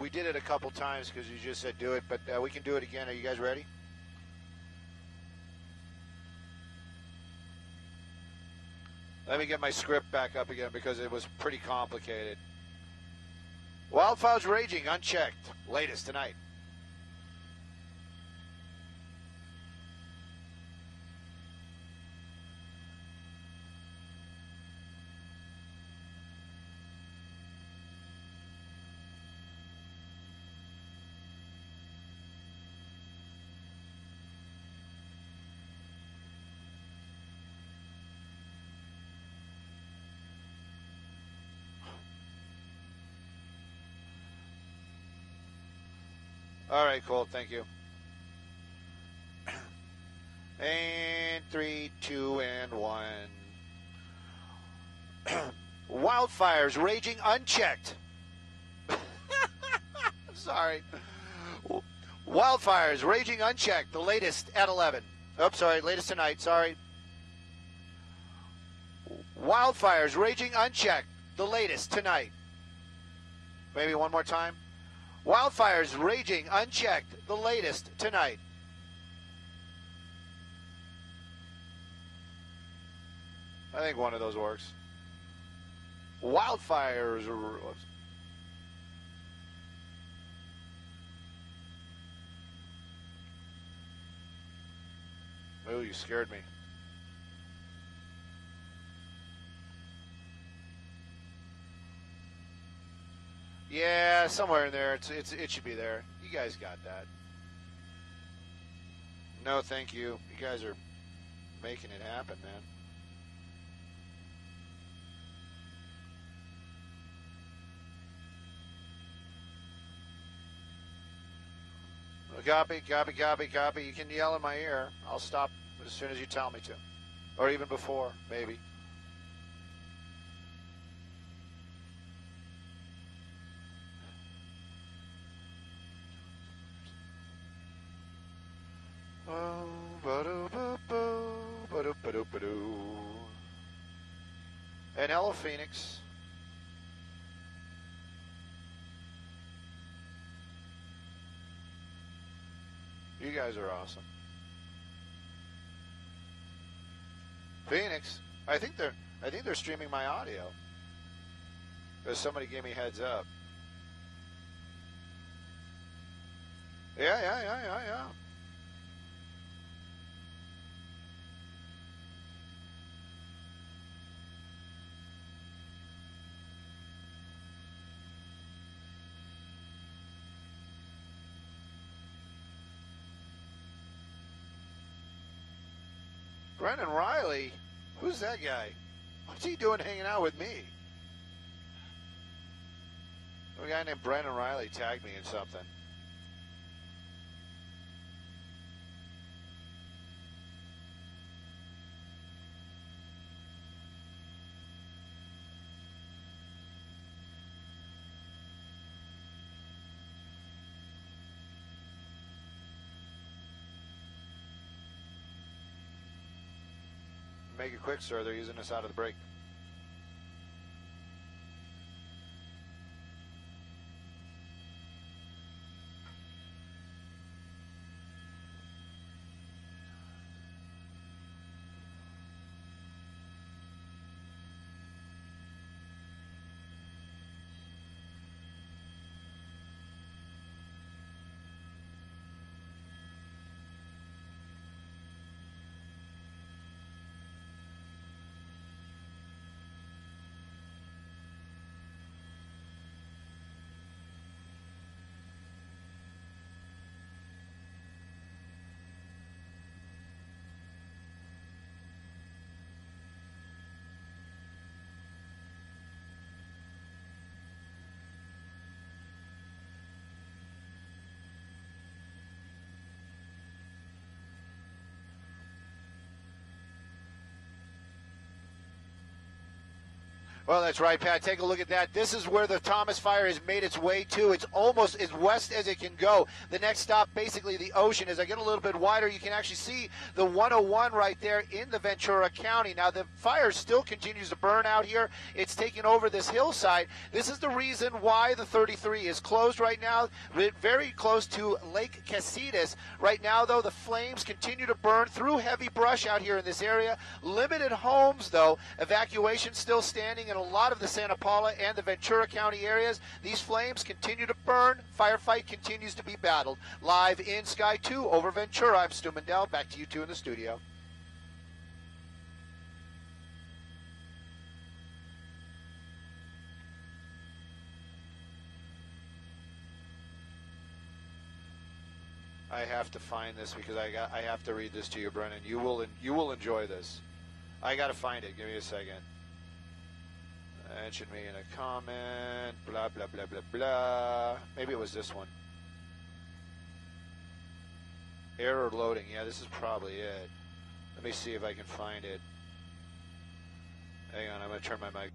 We did it a couple times because you just said do it, but we can do it again. Are you guys ready? Let me get my script back up again because it was pretty complicated. Wildfires raging, unchecked. Latest tonight. All right, Colt, thank you. And 3, 2, and 1. Wildfires raging unchecked. Sorry. Wildfires raging unchecked. The latest at 11. Oh, sorry, latest tonight. Sorry. Wildfires raging unchecked. The latest tonight. Maybe one more time. Wildfires raging unchecked. The latest tonight. I think one of those works. Wildfires. Ooh, you scared me. Yeah, somewhere in there. It should be there. You guys got that. No, thank you. You guys are making it happen, man. Copy, copy, copy, copy. You can yell in my ear. I'll stop as soon as you tell me to. Or even before, maybe. And hello, Phoenix. You guys are awesome. Phoenix, I think they're streaming my audio. Because somebody gave me heads up. Yeah. Brendan Riley? Who's that guy? What's he doing hanging out with me? A guy named Brendan Riley tagged me in something. Make it quick, sir. They're using us out of the break. Well, that's right, Pat. Take a look at that. This is where the Thomas Fire has made its way to. It's almost as west as it can go. The next stop, basically the ocean. As I get a little bit wider, you can actually see the 101 right there in the Ventura County. Now, the fire still continues to burn out here. It's taking over this hillside. This is the reason why the 33 is closed right now, very close to Lake Casitas. Right now, though, the flames continue to burn through heavy brush out here in this area. Limited homes, though. Evacuation still standing in a lot of the Santa Paula and the Ventura County areas. These flames continue to burn. Firefight continues to be battled. Live in Sky 2 over Ventura, I'm Stu Mendel. Back to you two in the studio. I have to find this because I have to read this to you, Brennan. You will enjoy this. I got to find it. Give me a second. Mention me in a comment, blah, blah, blah, blah, blah. Maybe it was this one. Error loading. Yeah, this is probably it. Let me see if I can find it. Hang on, I'm going to turn my mic.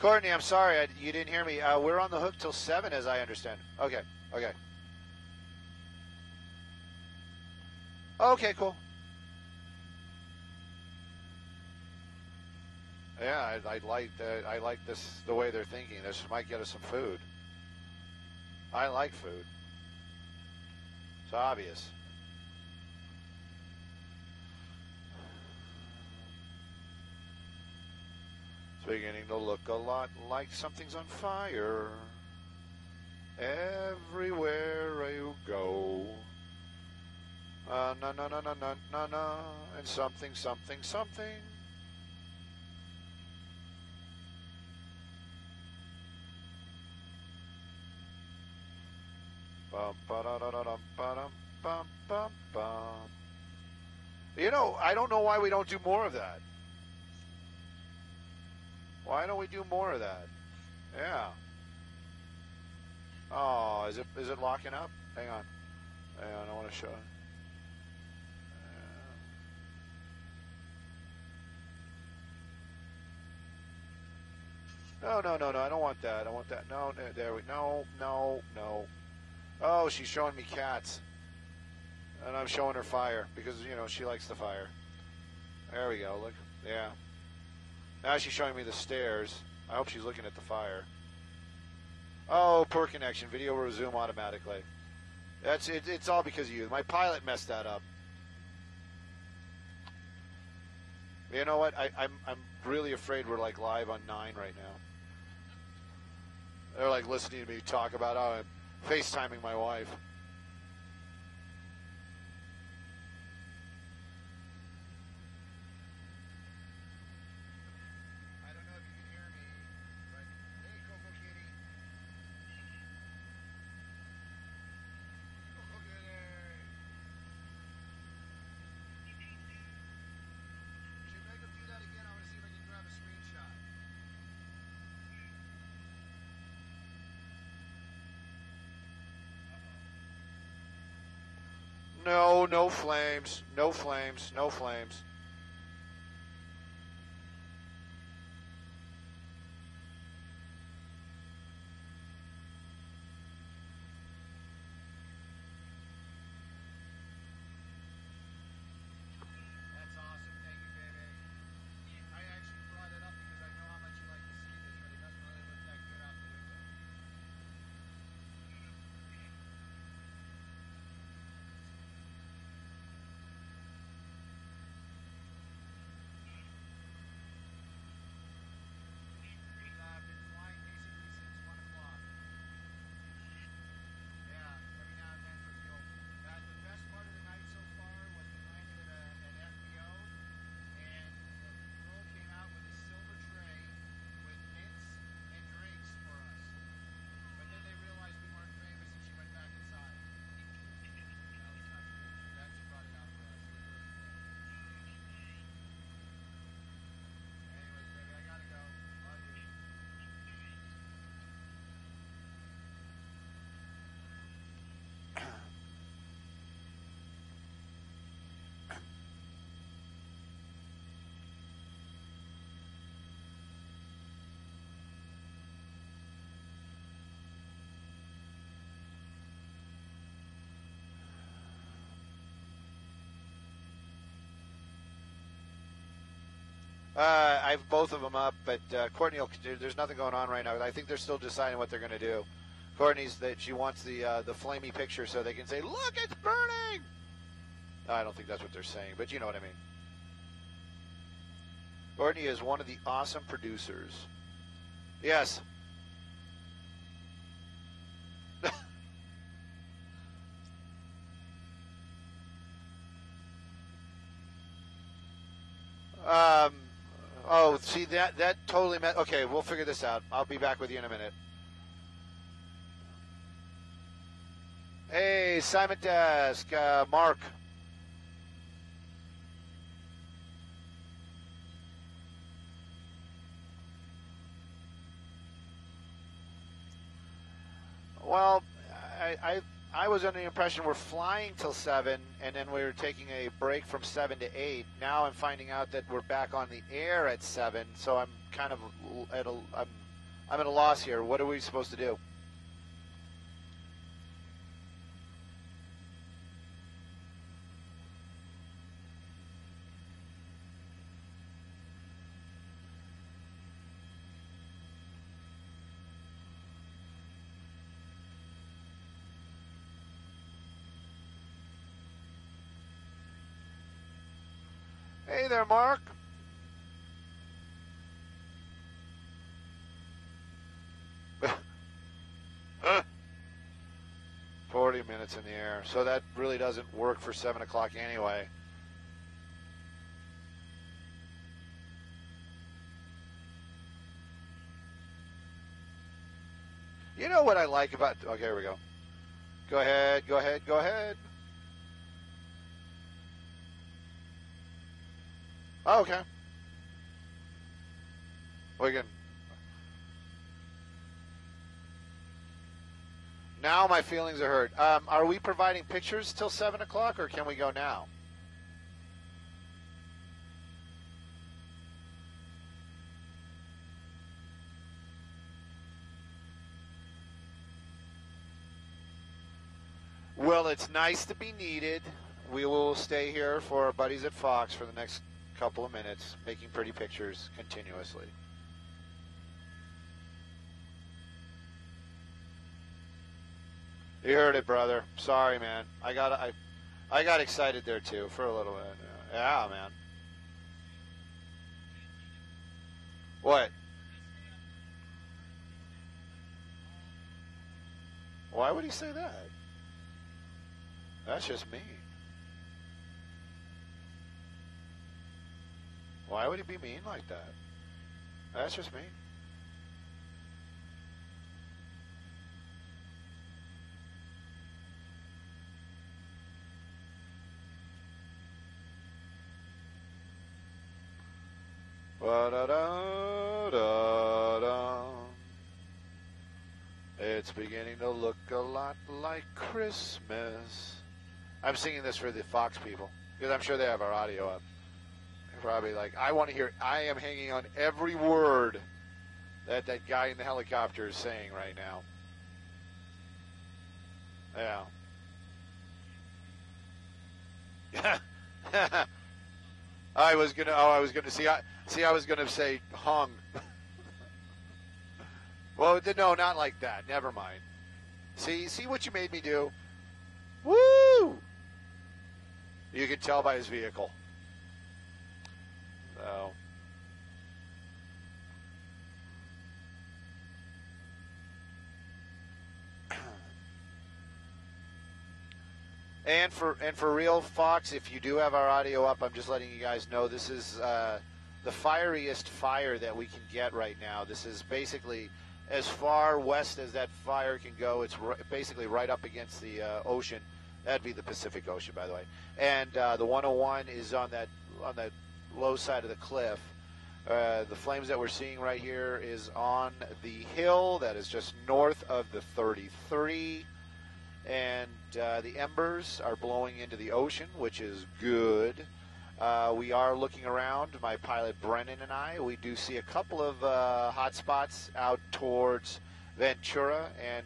Courtney, I'm sorry you didn't hear me. We're on the hook till 7, as I understand. Okay. Okay, cool. Yeah, I like this, the way they're thinking. This might get us some food. I like food. It's obvious. It's beginning to look a lot like something's on fire. Everywhere you go. Na na na na na na na, and something. Bum, ba-da-da-da-dum, ba-dum, bum, bum, bum. You know, I don't know why we don't do more of that. Why don't we do more of that? Yeah. Oh, is it locking up? Hang on, I want to show. No, I don't want that. I want that. No, there we. No. Oh, she's showing me cats, and I'm showing her fire because she likes the fire. There we go. Look, yeah. Now she's showing me the stairs. I hope she's looking at the fire. Oh, poor connection. Video will resume automatically. That's it. It's all because of you. My pilot messed that up. You know what? I'm really afraid we're like live on 9 right now. They're like listening to me talk about I'm FaceTiming my wife. I don't know if you can hear me, but hey, Coco Kitty. Coco Kitty. Should make them do that again. I want to see if I can grab a screenshot. No flames. No flames. No flames. That's awesome. Thank you, baby. I actually brought it up because I know how much you like to see this, but it doesn't really look that good out the window. I've been flying basically since 1 o'clock. Yeah, every now and then for fuel. The best part of the night so far was we landed at an FBO, and the girl came out with a silver tray with mints and drinks for us. But then they realized we weren't famous, and she went back inside. That was not true. She actually brought it out for us. It was really cool. Anyways, baby, I gotta go. Love you. I have both of them up, but Courtney, there's nothing going on right now. I think they're still deciding what they're going to do. Courtney's that she wants the flamey picture so they can say, "Look, it's burning." I don't think that's what they're saying, but you know what I mean. Courtney is one of the awesome producers. Yes. Oh, see, that totally meant... Okay, we'll figure this out. I'll be back with you in a minute. Hey, Simon Desk, Mark. Well, I was under the impression we're flying till 7, and then we were taking a break from 7 to 8. Now I'm finding out that we're back on the air at 7, so I'm kind of I'm at a loss here. What are we supposed to do? Hey there, Mark. Huh? 40 minutes in the air. So that really doesn't work for 7 o'clock anyway. You know what I like about... Okay, here we go. Go ahead, go ahead, go ahead. Oh, okay. We can... Now my feelings are hurt. Are we providing pictures till 7 o'clock, or can we go now? Well, it's nice to be needed. We will stay here for our buddies at Fox for the next couple of minutes, making pretty pictures continuously. You heard it, brother. Sorry, man. I got excited there too for a little bit. Yeah, man. What? Why would he say that? That's just mean. Why would he be mean like that? That's just mean. Ba-da-da-da-da. It's beginning to look a lot like Christmas. I'm singing this for the Fox people because I'm sure they have our audio up. They're probably like, I want to hear. I am hanging on every word that guy in the helicopter is saying right now. Yeah. I was gonna say hung. Well, no, not like that. Never mind. See what you made me do? Woo! You can tell by his vehicle. So. And for real, Fox, if you do have our audio up, I'm just letting you guys know this is the fieriest fire that we can get right now. This is basically as far west as that fire can go. It's basically right up against the ocean. That'd be the Pacific Ocean, by the way. And the 101 is on that low side of the cliff. The flames that we're seeing right here is on the hill that is just north of the 33. And the embers are blowing into the ocean, which is good. We are looking around, my pilot Brennan and I. We do see a couple of hot spots out towards Ventura and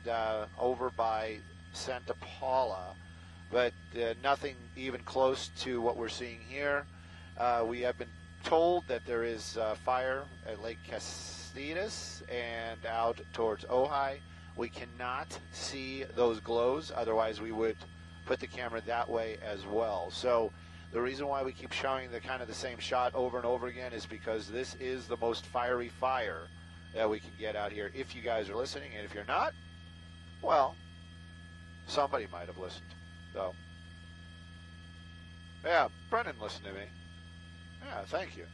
over by Santa Paula, but nothing even close to what we're seeing here. We have been told that there is fire at Lake Castitas and out towards Ojai. We cannot see those glows, otherwise we would put the camera that way as well. So the reason why we keep showing the kind of the same shot over and over again is because this is the most fiery fire that we can get out here. If you guys are listening, and if you're not, well, somebody might have listened. So, yeah, Brennan listened to me. Yeah, thank you.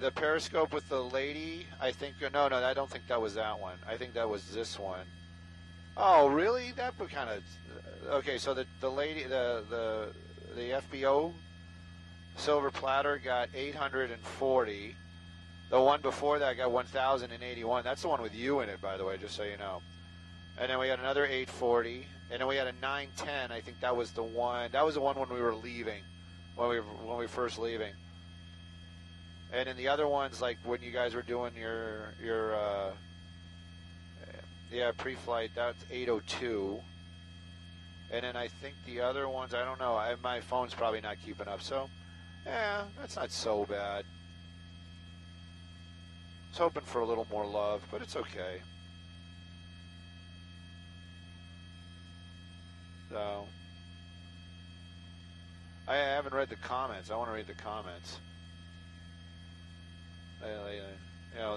The periscope with the lady, I think, no, I don't think that was that one. I think that was this one. Oh, really? That would kind of, okay, so the lady, the FBO Silver Platter got 840. The one before that got 1,081. That's the one with you in it, by the way, just so you know. And then we had another 840. And then we had a 910. I think that was the one. That was the one when we were leaving, when we were first leaving. And then the other ones, like when you guys were doing your pre-flight, that's 802. And then I think the other ones, I don't know. My phone's probably not keeping up. So, yeah, that's not so bad. I was hoping for a little more love, but it's okay. So, I haven't read the comments. I want to read the comments. You know,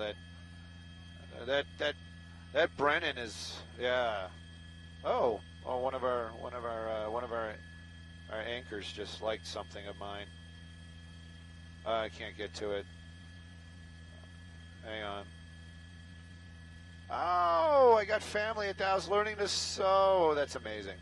that Brennan is, yeah. Oh, one of our anchors just liked something of mine. I can't get to it. Hang on. Oh, I got family at Dow's learning to sew. That's amazing.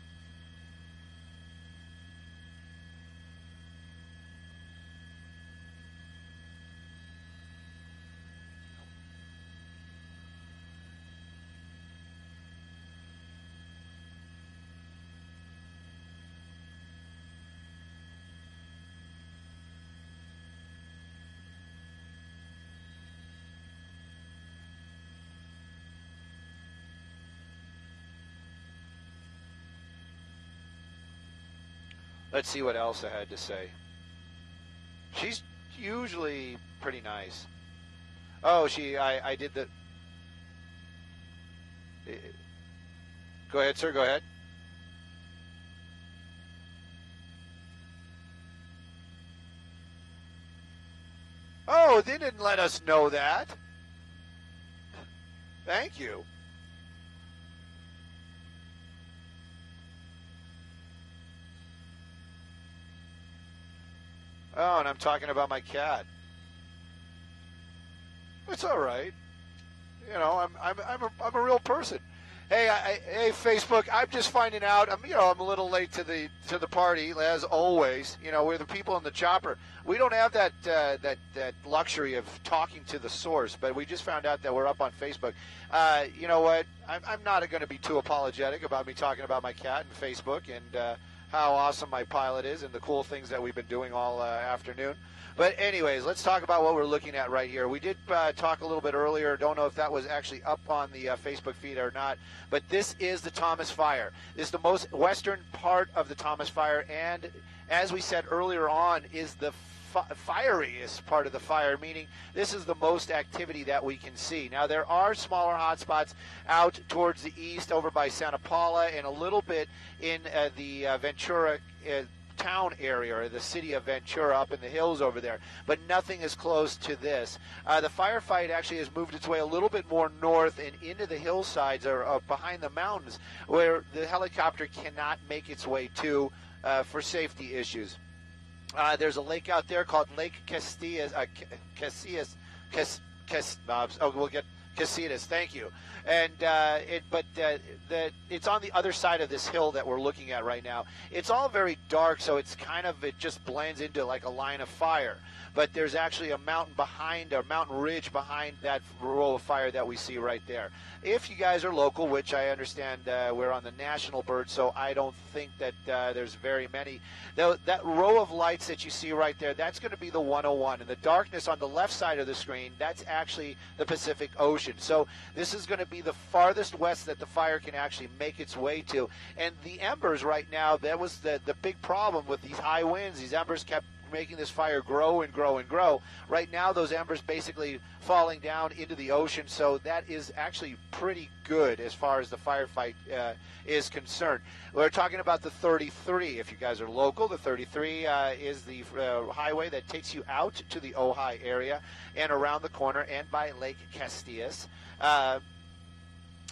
Let's see what Elsa had to say. She's usually pretty nice. Oh, I did the... Go ahead, sir, go ahead. Oh, they didn't let us know that. Thank you. Oh, and I'm talking about my cat. It's all right. You know, I'm a real person. Hey, hey, Facebook. I'm just finding out. I'm a little late to the party as always. You know, we're the people in the chopper. We don't have that luxury of talking to the source, but we just found out that we're up on Facebook. You know what? I'm not going to be too apologetic about me talking about my cat and Facebook and how awesome my pilot is and the cool things that we've been doing all afternoon. But anyways, let's talk about what we're looking at right here. We did talk a little bit earlier. Don't know if that was actually up on the Facebook feed or not. But this is the Thomas Fire. This is the most western part of the Thomas Fire. And as we said earlier on, is the fieriest part of the fire, meaning this is the most activity that we can see. Now, there are smaller hotspots out towards the east over by Santa Paula and a little bit in the Ventura town area, or the city of Ventura up in the hills over there, but nothing is close to this. The firefight actually has moved its way a little bit more north and into the hillsides or behind the mountains where the helicopter cannot make its way to for safety issues. There's a lake out there called Lake Casitas. We'll get Casitas. Thank you. And it's on the other side of this hill that we're looking at right now. It's all very dark, so it just blends into like a line of fire. But there's actually a mountain behind, a mountain ridge behind that row of fire that we see right there. If you guys are local, which I understand we're on the national bird, so I don't think that there's very many. That row of lights that you see right there, that's going to be the 101. And the darkness on the left side of the screen, that's actually the Pacific Ocean. So this is going to be the farthest west that the fire can actually make its way to. And the embers right now, that was the big problem with these high winds. These embers kept making this fire grow and grow and grow. Right now, those embers basically falling down into the ocean, so that is actually pretty good as far as the firefight is concerned. We're talking about the 33. If you guys are local, the 33 is the highway that takes you out to the Ojai area and around the corner and by Lake Castillas.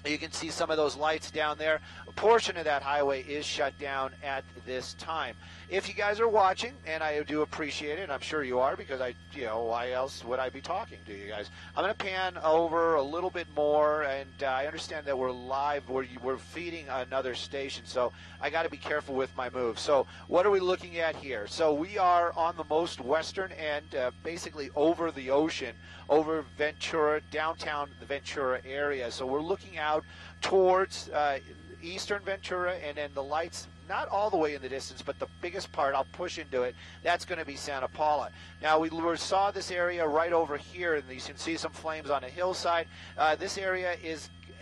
You can see some of those lights down there. A portion of that highway is shut down at this time. If you guys are watching, and I do appreciate it, I'm sure you are, because why else would I be talking to you guys? I'm going to pan over a little bit more, and I understand that we're live, we're feeding another station, so I got to be careful with my moves. So what are we looking at here? So we are on the most western end, basically over the ocean, over Ventura, downtown the Ventura area. So we're looking out towards eastern Ventura, and then the lights not all the way in the distance, but the biggest part, I'll push into it, that's going to be Santa Paula. Now, we saw this area right over here, and you can see some flames on a hillside. This area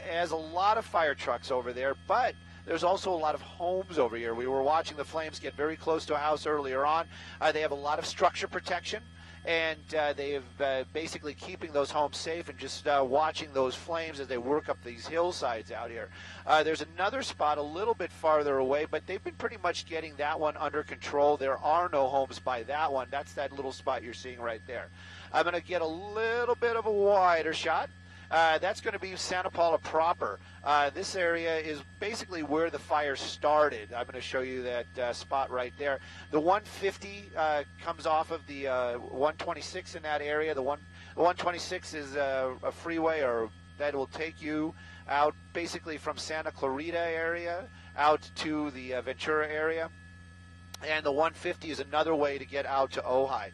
has a lot of fire trucks over there, but there's also a lot of homes over here. We were watching the flames get very close to a house earlier on. They have a lot of structure protection, and they have basically keeping those homes safe and just watching those flames as they work up these hillsides out here. There's another spot a little bit farther away, but they've been pretty much getting that one under control. There are no homes by that one. That's that little spot you're seeing right there. I'm going to get a little bit of a wider shot. That's going to be Santa Paula proper. This area is basically where the fire started. I'm going to show you that spot right there. The 150 comes off of the 126 in that area. The 126 is a freeway that will take you out basically from Santa Clarita area out to the Ventura area. And the 150 is another way to get out to Ojai.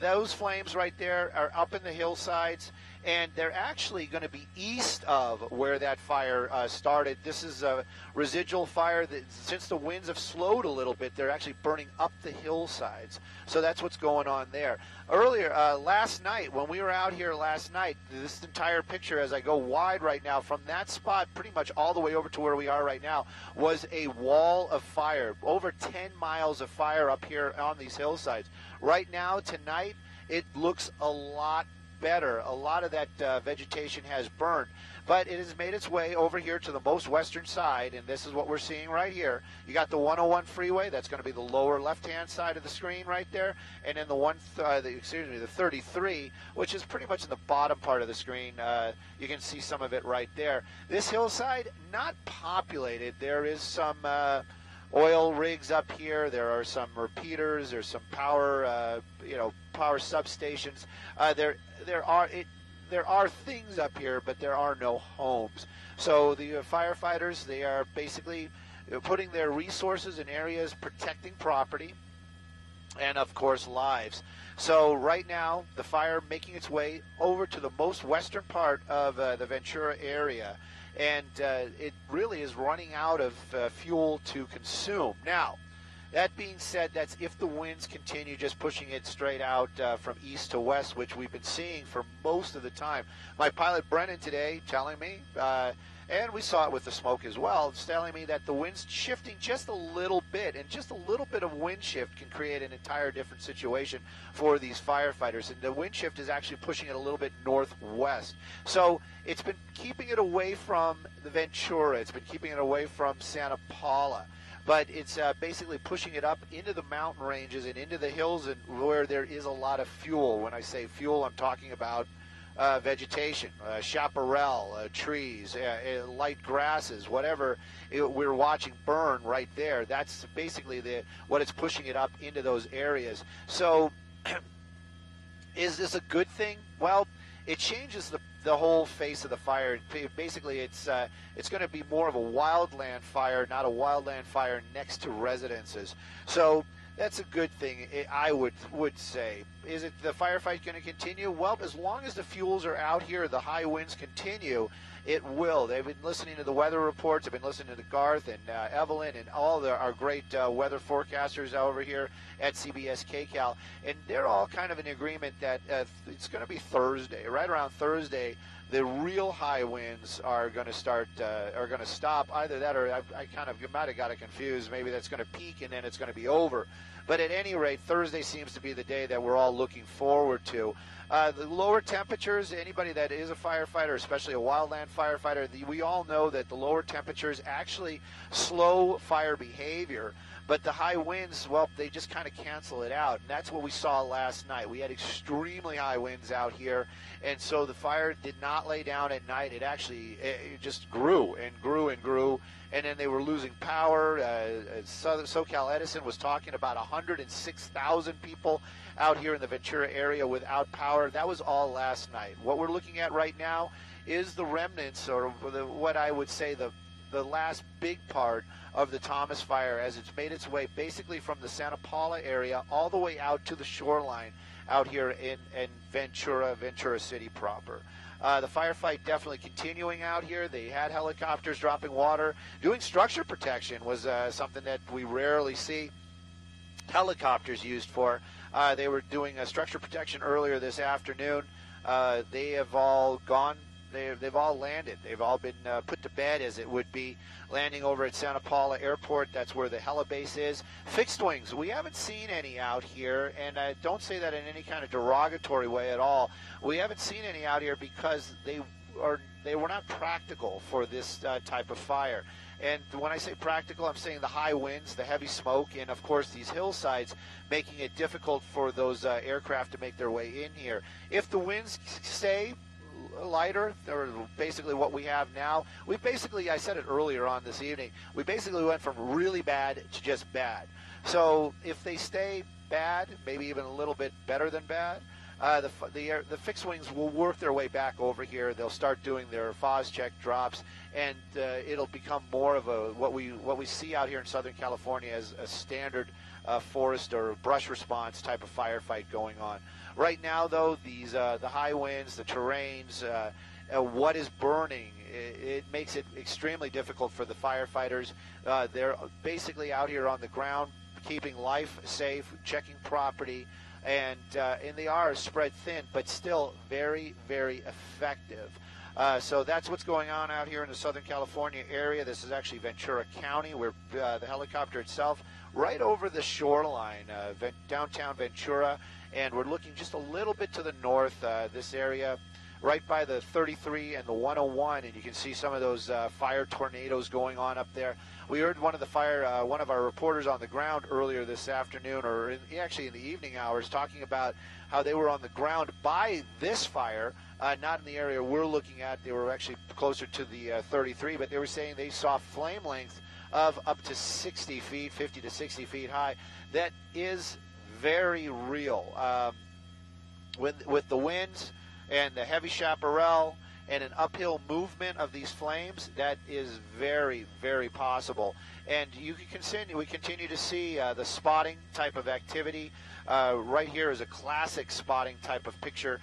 Those flames right there are up in the hillsides, and they're actually going to be east of where that fire started. This is a residual fire that, since the winds have slowed a little bit, they're actually burning up the hillsides. So that's what's going on there. Earlier, last night, when we were out here last night, this entire picture, as I go wide right now, from that spot pretty much all the way over to where we are right now, was a wall of fire. Over 10 miles of fire up here on these hillsides. Right now, tonight, it looks a lot better. A lot of that vegetation has burned, but it has made its way over here to the most western side, and this is what we're seeing right here. You got the 101 freeway. That's going to be the lower left-hand side of the screen right there, and then the 33, which is pretty much in the bottom part of the screen. You can see some of it right there. This hillside, not populated. There is some oil rigs up here. There are some repeaters. There's some power, power substations. There are things up here, but there are no homes. So the firefighters, they are basically putting their resources in areas protecting property and, of course, lives. So right now, the fire making its way over to the most western part of the Ventura area, and it really is running out of fuel to consume. Now, that being said, that's if the winds continue just pushing it straight out from east to west, which we've been seeing for most of the time. My pilot Brennan today telling me, and we saw it with the smoke as well, it's telling me that the wind's shifting just a little bit, and just a little bit of wind shift can create an entire different situation for these firefighters. And the wind shift is actually pushing it a little bit northwest. So it's been keeping it away from the Ventura. It's been keeping it away from Santa Paula. But it's basically pushing it up into the mountain ranges and into the hills, and where there is a lot of fuel. When I say fuel, I'm talking about vegetation, chaparral, trees, light grasses, whatever we're watching burn right there. That's basically what it's pushing it up into those areas. So is this a good thing? Well, it changes the whole face of the fire. Basically, it's going to be more of a wildland fire, not a wildland fire next to residences. So that's a good thing, I would say. Is it the firefight going to continue? Well, as long as the fuels are out here, the high winds continue, it will. They've been listening to the weather reports. They've been listening to Garth and Evelyn and all our great weather forecasters over here at CBS KCAL, and they're all kind of in agreement that it's going to be Thursday. Right around Thursday, the real high winds are going to start, are going to stop. Either that, or I kind of might have got it confused. Maybe that's going to peak and then it's going to be over. But at any rate, Thursday seems to be the day that we're all looking forward to. The lower temperatures, anybody that is a firefighter, especially a wildland firefighter, we all know that the lower temperatures actually slow fire behavior. But the high winds, well, they just kind of cancel it out. And that's what we saw last night. We had extremely high winds out here. And so the fire did not lay down at night. It actually it just grew and grew and grew. And then they were losing power. SoCal Edison was talking about 106,000 people out here in the Ventura area without power. That was all last night. What we're looking at right now is the remnants, or what I would say the last big part of the Thomas Fire, as it's made its way basically from the Santa Paula area all the way out to the shoreline out here in Ventura City proper. The firefight definitely continuing out here. They had helicopters dropping water. Doing structure protection was something that we rarely see helicopters used for. They were doing structure protection earlier this afternoon. They have all gone. They've all landed. They've all been put to bed, as it would be, landing over at Santa Paula Airport. That's where the helibase is. Fixed wings, we haven't seen any out here, and I don't say that in any kind of derogatory way at all. We haven't seen any out here because they were not practical for this type of fire. And when I say practical, I'm saying the high winds, the heavy smoke, and of course these hillsides making it difficult for those aircraft to make their way in here. If the winds stay lighter, or basically what we have now, I said it earlier on this evening, we basically went from really bad to just bad. So if they stay bad, maybe even a little bit better than bad, the fixed wings will work their way back over here. They'll start doing their FOS check drops, and it'll become more of a what we see out here in Southern California as a standard forest or brush response type of firefight going on. Right now, though, the high winds, the terrains, what is burning, it makes it extremely difficult for the firefighters. They're basically out here on the ground, keeping life safe, checking property, and they are spread thin, but still very, very effective. So that's what's going on out here in the Southern California area. This is actually Ventura County, where the helicopter itself, right over the shoreline, downtown Ventura, and we're looking just a little bit to the north, this area, right by the 33 and the 101, and you can see some of those fire tornadoes going on up there. We heard one of our reporters on the ground earlier this afternoon, or actually in the evening hours, talking about how they were on the ground by this fire, not in the area we're looking at. They were actually closer to the 33, but they were saying they saw flame length of up to 60 feet, 50 to 60 feet high. That is very real. With the winds and the heavy chaparral and an uphill movement of these flames, that is very, very possible. And we continue to see the spotting type of activity. Right here is a classic spotting type of picture.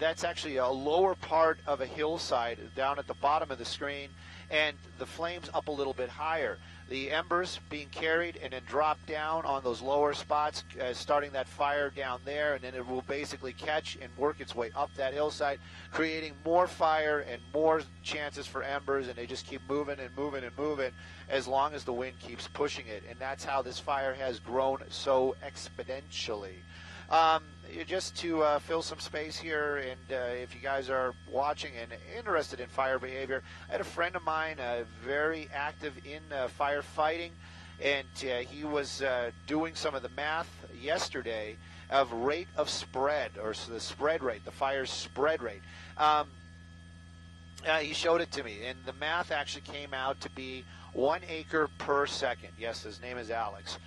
That's actually a lower part of a hillside down at the bottom of the screen, and the flames up a little bit higher. The embers being carried and then dropped down on those lower spots, starting that fire down there, and then it will basically catch and work its way up that hillside, creating more fire and more chances for embers, and they just keep moving and moving and moving as long as the wind keeps pushing it. And that's how this fire has grown so exponentially. Just to fill some space here, and if you guys are watching and interested in fire behavior, I had a friend of mine very active in firefighting, and he was doing some of the math yesterday of rate of spread, or the spread rate, the fire's spread rate. He showed it to me, and the math actually came out to be 1 acre per second. Yes, his name is Alex.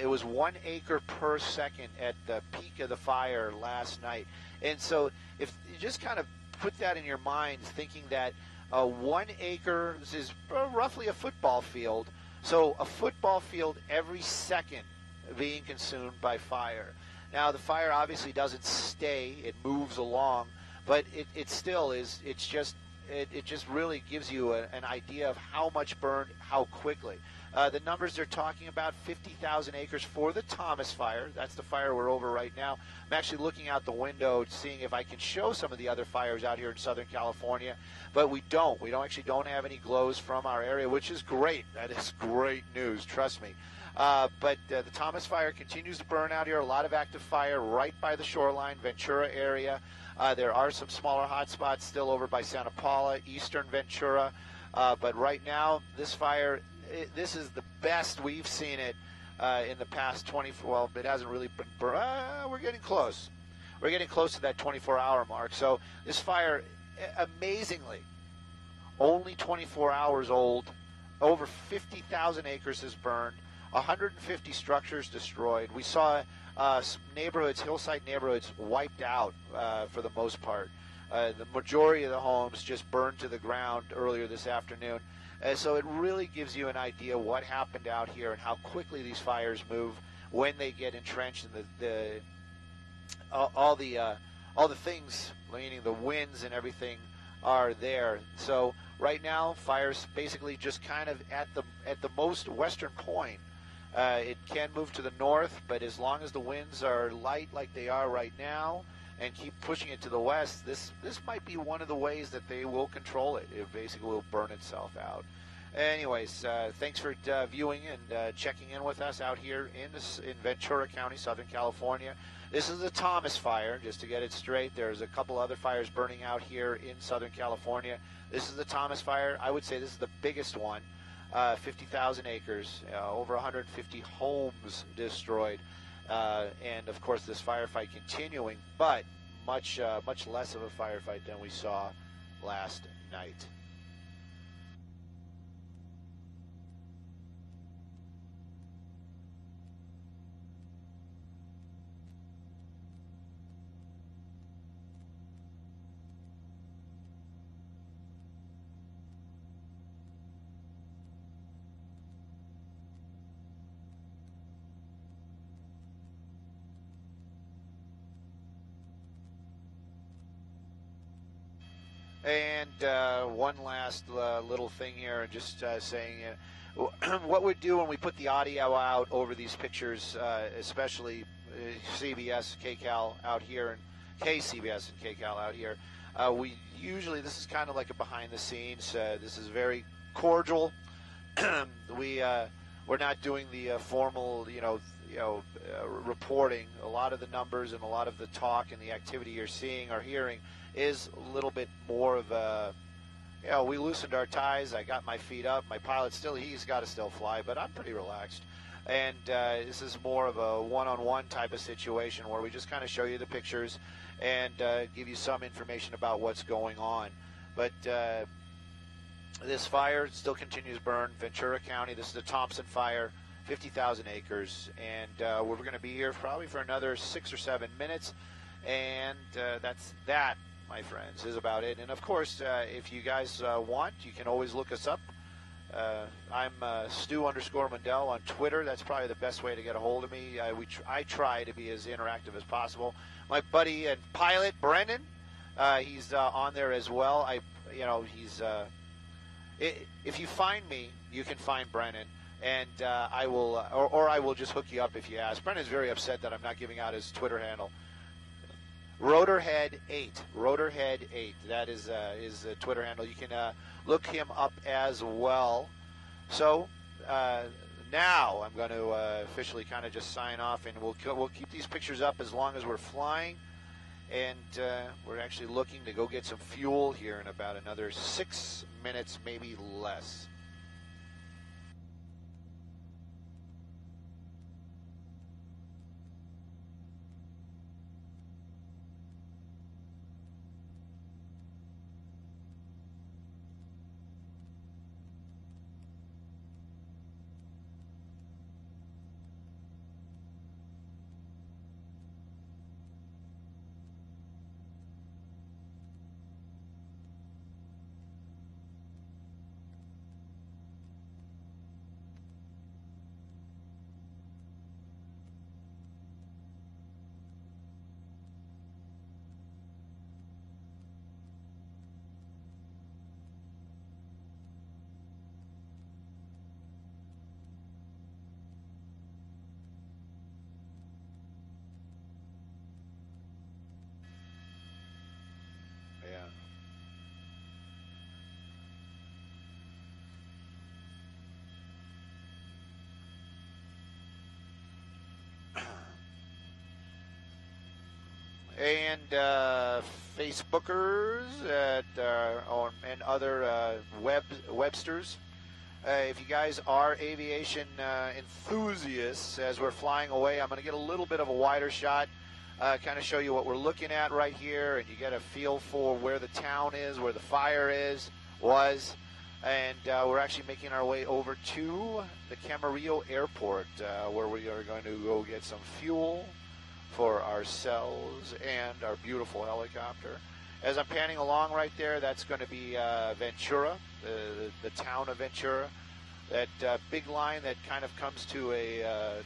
It was 1 acre per second at the peak of the fire last night. And so if you just kind of put that in your mind, thinking that 1 acre is roughly a football field, so a football field every second being consumed by fire. Now, the fire obviously doesn't stay. It moves along, but it still is, it just really gives you an idea of how much burned, how quickly. The numbers they're talking about, 50,000 acres for the Thomas Fire. That's the fire we're over right now. I'm actually looking out the window, seeing if I can show some of the other fires out here in Southern California, but we don't. We actually don't have any glows from our area, which is great. That is great news, trust me. But the Thomas fire continues to burn out here. A lot of active fire right by the shoreline, Ventura area. There are some smaller hot spots still over by Santa Paula, eastern Ventura. But right now, this fire, this is the best we've seen it in the past 24. Well, it hasn't really been burned. We're getting close. We're getting close to that 24-hour mark. So this fire, amazingly, only 24 hours old. Over 50,000 acres is burned. 150 structures destroyed. We saw some neighborhoods, hillside neighborhoods, wiped out for the most part. The majority of the homes just burned to the ground earlier this afternoon. So it really gives you an idea what happened out here and how quickly these fires move when they get entrenched in all the things, meaning the winds and everything, are there. So right now, fire's basically just kind of at the most western point. It can move to the north, but as long as the winds are light like they are right now and keep pushing it to the west, this might be one of the ways that they will control it. It basically will burn itself out. Anyways, thanks for viewing and checking in with us out here in Ventura County, Southern California. This is the Thomas fire, just to get it straight. There's a couple other fires burning out here in Southern California. This is the Thomas fire. I would say this is the biggest one. 50,000 acres, over 150 homes destroyed, and of course this firefight continuing, but much less of a firefight than we saw last night. And one last little thing here, just saying what we do when we put the audio out over these pictures, especially CBS, KCAL out here, and KCBS and KCAL out here, we usually, this is kind of like a behind the scenes. This is very cordial. We're not doing the formal, reporting. A lot of the numbers and a lot of the talk and the activity you're seeing or hearing is a little bit more of a, we loosened our ties. I got my feet up. My pilot he's got to still fly, but I'm pretty relaxed. And this is more of a one-on-one type of situation where we just kind of show you the pictures and give you some information about what's going on. But this fire still continues to burn. Ventura County, this is the Thompson fire, 50,000 acres. And we're going to be here probably for another 6 or 7 minutes. And that's that, my friends, is about it. And of course, if you guys want, you can always look us up. I'm Stu_Mundell on Twitter. That's probably the best way to get a hold of me. I try to be as interactive as possible. My buddy and pilot Brendan, he's on there as well. If you find me, you can find Brendan, and I will, or I will just hook you up if you ask. Brendan's very upset that I'm not giving out his Twitter handle. Rotorhead8. Rotorhead8. That is his Twitter handle. You can look him up as well. So now I'm going to officially kind of just sign off, and we'll keep these pictures up as long as we're flying. And we're actually looking to go get some fuel here in about another 6 minutes, maybe less. and Facebookers and other Websters. If you guys are aviation enthusiasts, as we're flying away, I'm going to get a little bit of a wider shot, kind of show you what we're looking at right here, and you get a feel for where the town is, where the fire was, and we're actually making our way over to the Camarillo Airport, where we are going to go get some fuel for ourselves and our beautiful helicopter. As I'm panning along right there, that's going to be Ventura, the town of Ventura. That big line that kind of comes to a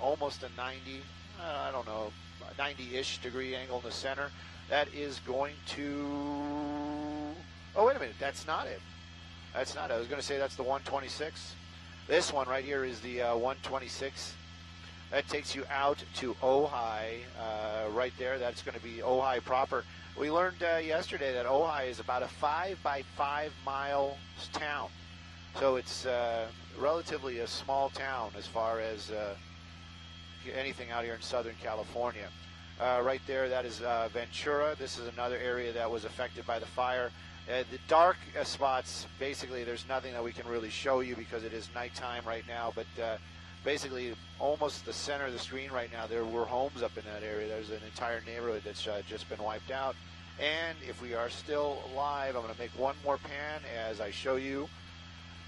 almost a 90, I don't know, 90-ish degree angle in the center. That is going to. Oh, wait a minute, that's not it. That's not it. I was going to say that's the 126. This one right here is the 126. That takes you out to Ojai right there. That's going to be Ojai proper. We learned yesterday that Ojai is about a 5 by 5 mile town. So it's relatively a small town as far as anything out here in Southern California. Right there, that is Ventura. This is another area that was affected by the fire. The dark spots, basically, there's nothing that we can really show you because it is nighttime right now. But basically, almost the center of the screen right now, there were homes up in that area. There's an entire neighborhood that's just been wiped out. And if we are still live, I'm going to make one more pan as I show you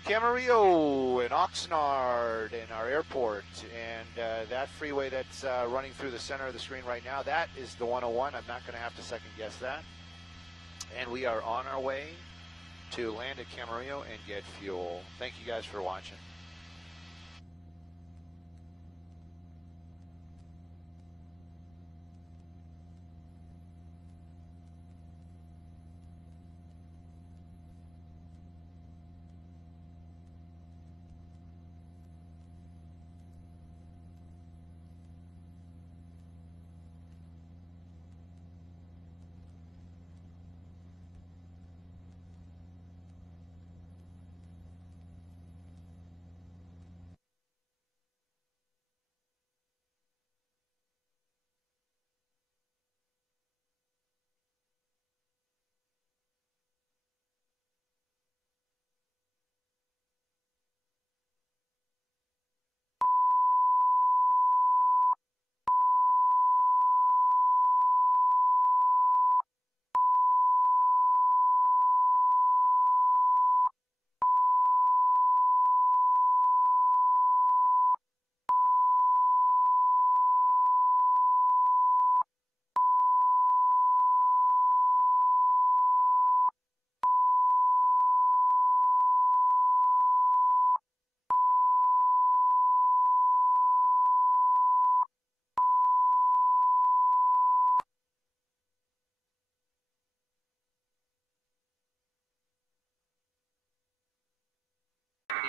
Camarillo and Oxnard and our airport. And that freeway that's running through the center of the screen right now, that is the 101. I'm not going to have to second guess that. And we are on our way to land at Camarillo and get fuel. Thank you guys for watching.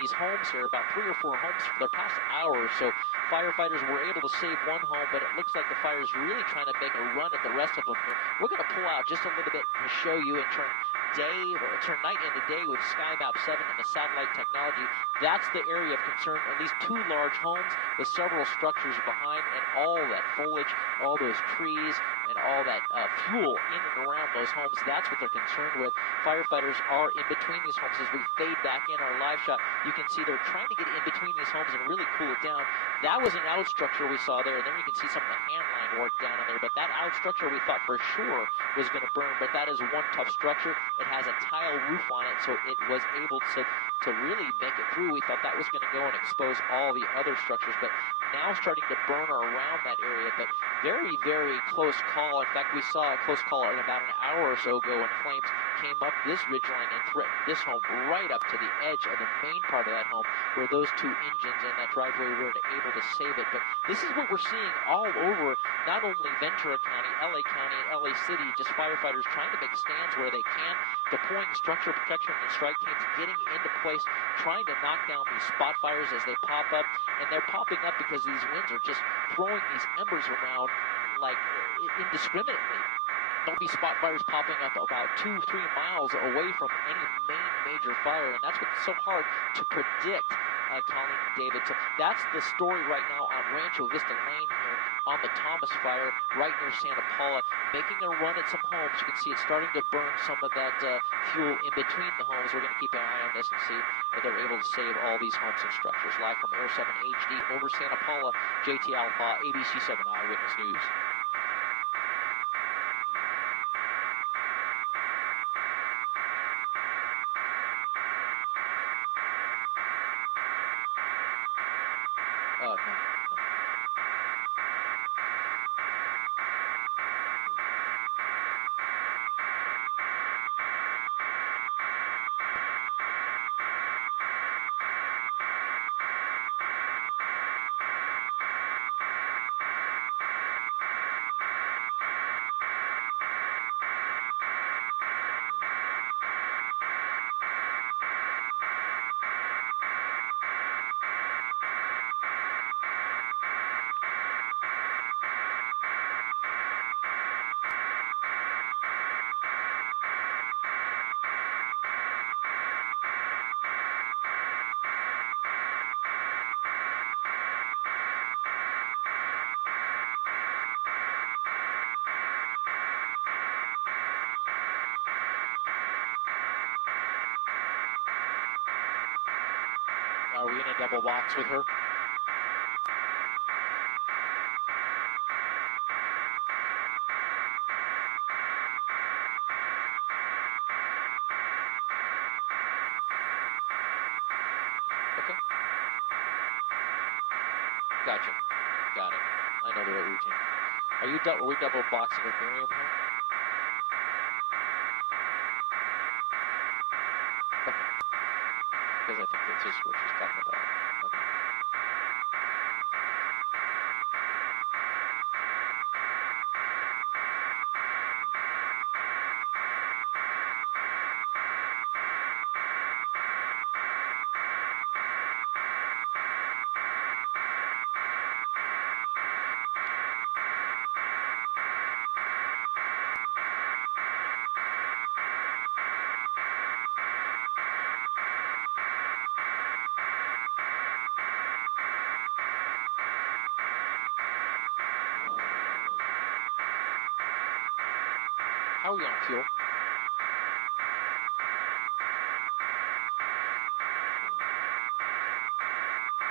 These homes here, about 3 or 4 homes for the past hour or so. Firefighters were able to save one home, but it looks like the fire is really trying to make a run at the rest of them here. We're going to pull out just a little bit to show you and turn night into day with SkyMap 7 and the satellite technology. That's the area of concern. At least 2 large homes with several structures behind, and all that foliage, all those trees, and all that fuel in and around those homes. That's what they're concerned with. Firefighters are in between these homes. As we fade back in our live shot, you can see they're trying to get in between these homes and really cool it down. That was an out structure we saw there. Then you can see some of the hand line work down in there. But that out structure we thought for sure was going to burn. But that is one tough structure. It has a tile roof on it, so it was able to really make it through. We thought that was going to go and expose all the other structures. But now starting to burn around that area. But very, very close call. In fact, we saw a close call about an hour or so ago when flames came up this ridgeline and threatened this home right up to the edge of the main part of that home where those 2 engines and that driveway were able to save it. But this is what we're seeing all over, not only Ventura County, LA County, and LA City, just firefighters trying to make stands where they can, deploying structure protection and strike teams, getting into place, trying to knock down these spot fires as they pop up. And they're popping up because these winds are just throwing these embers around like indiscriminately. There'll be spot fires popping up about 2-3 miles away from any major fire, and that's what's so hard to predict Colleen and David. So that's the story right now on Rancho Vista Lane here on the Thomas fire, right near Santa Paula, making a run at some homes. You can see it's starting to burn some of that fuel in between the homes. We're going to keep an eye on this and see if they're able to save all these homes and structures. Live from Air 7 HD over Santa Paula, JT Alpha, ABC 7 Eyewitness News. No. Are we in a double box with her? Okay. Gotcha. Got it. I know the right routine. Are we double boxing with Miriam here? Okay. Because I think that's just what she's talking about. Okay. How are we on fuel?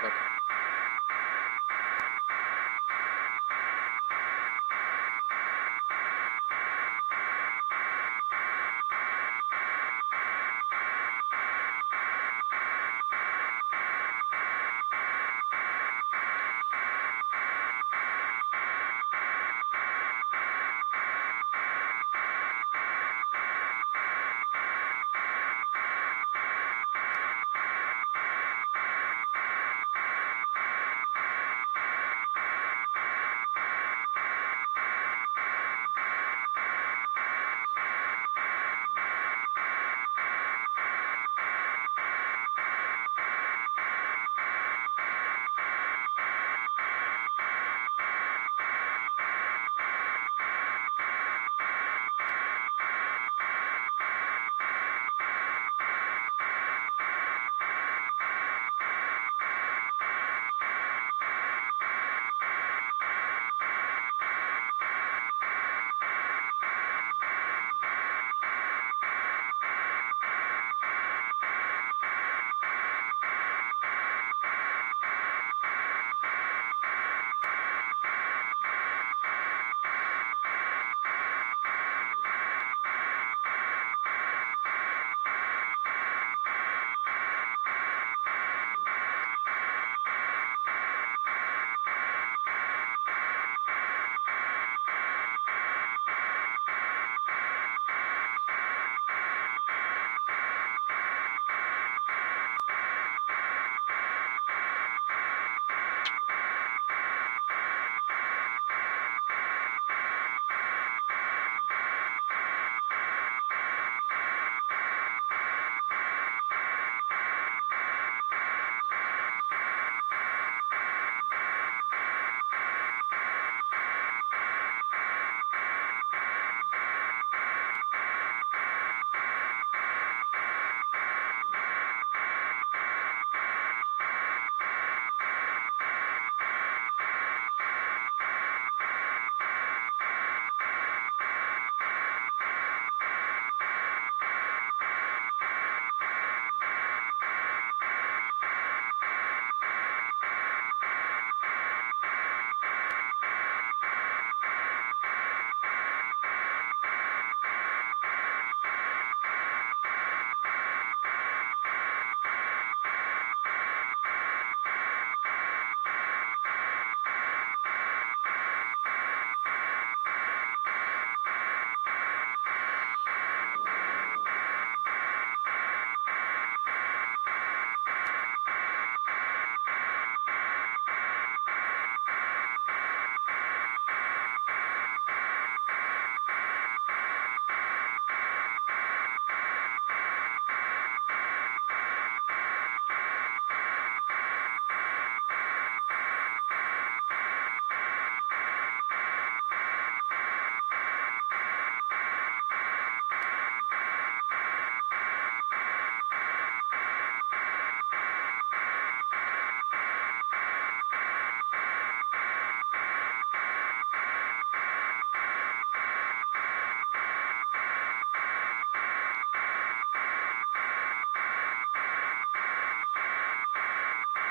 Okay.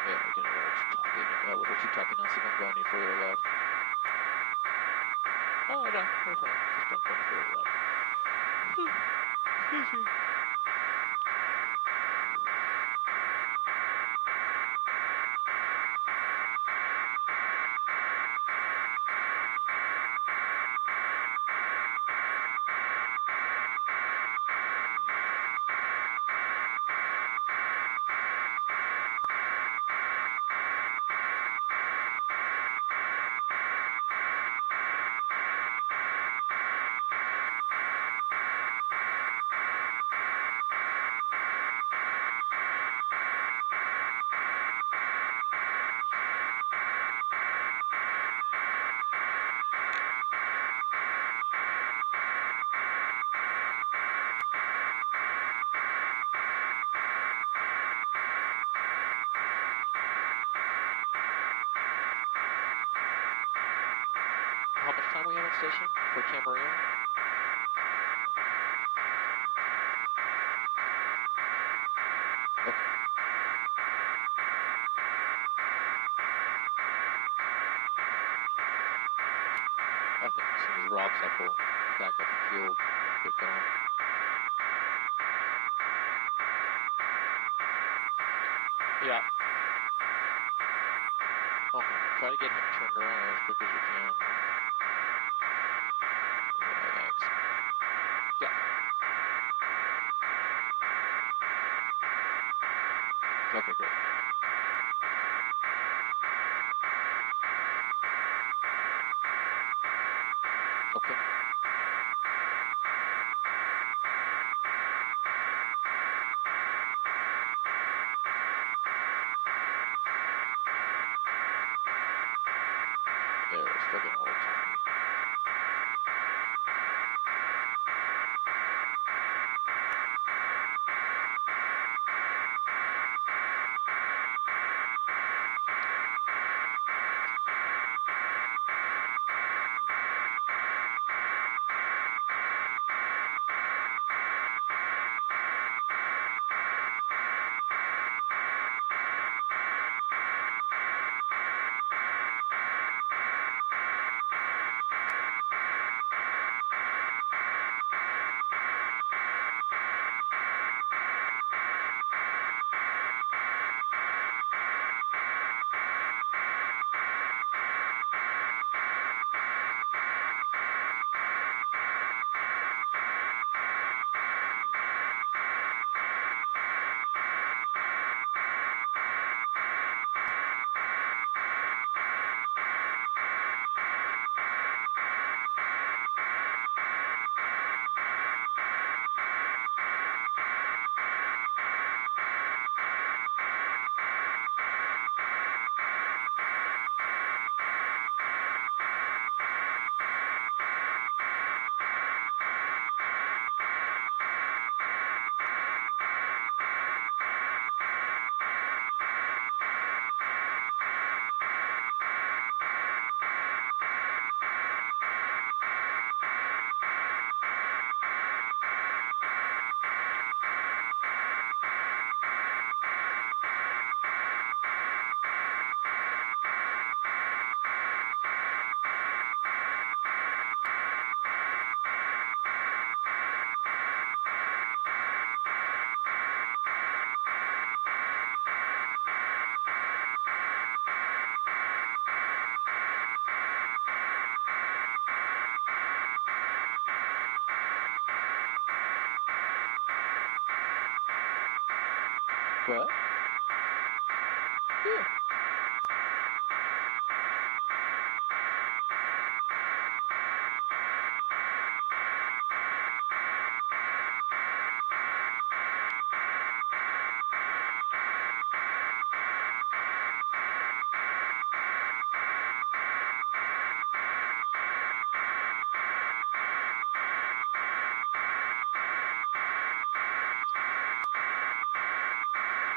Yeah, we're getting a little too tucky now, so don't go any further left. Oh, no, we're fine. Just don't go any further left. Excuse me. How much time we have on station for Camarillo? Okay. I think as soon as Rob's up, we'll back up the field and get going. Yeah. Okay. Try to get him turned around as quick as you can. Thanks. Yeah. Okay, great. Okay. There, it's still getting a little tiny. What? Yeah.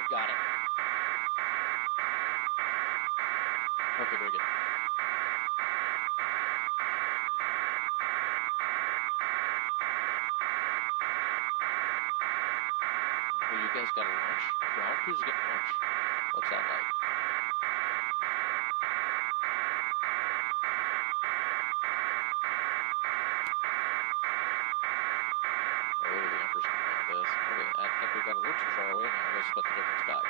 Got it. Okay, very good. Well, you guys got a lunch? Ground crew's getting lunch? What's that like? too far away now. We'll split the difference back.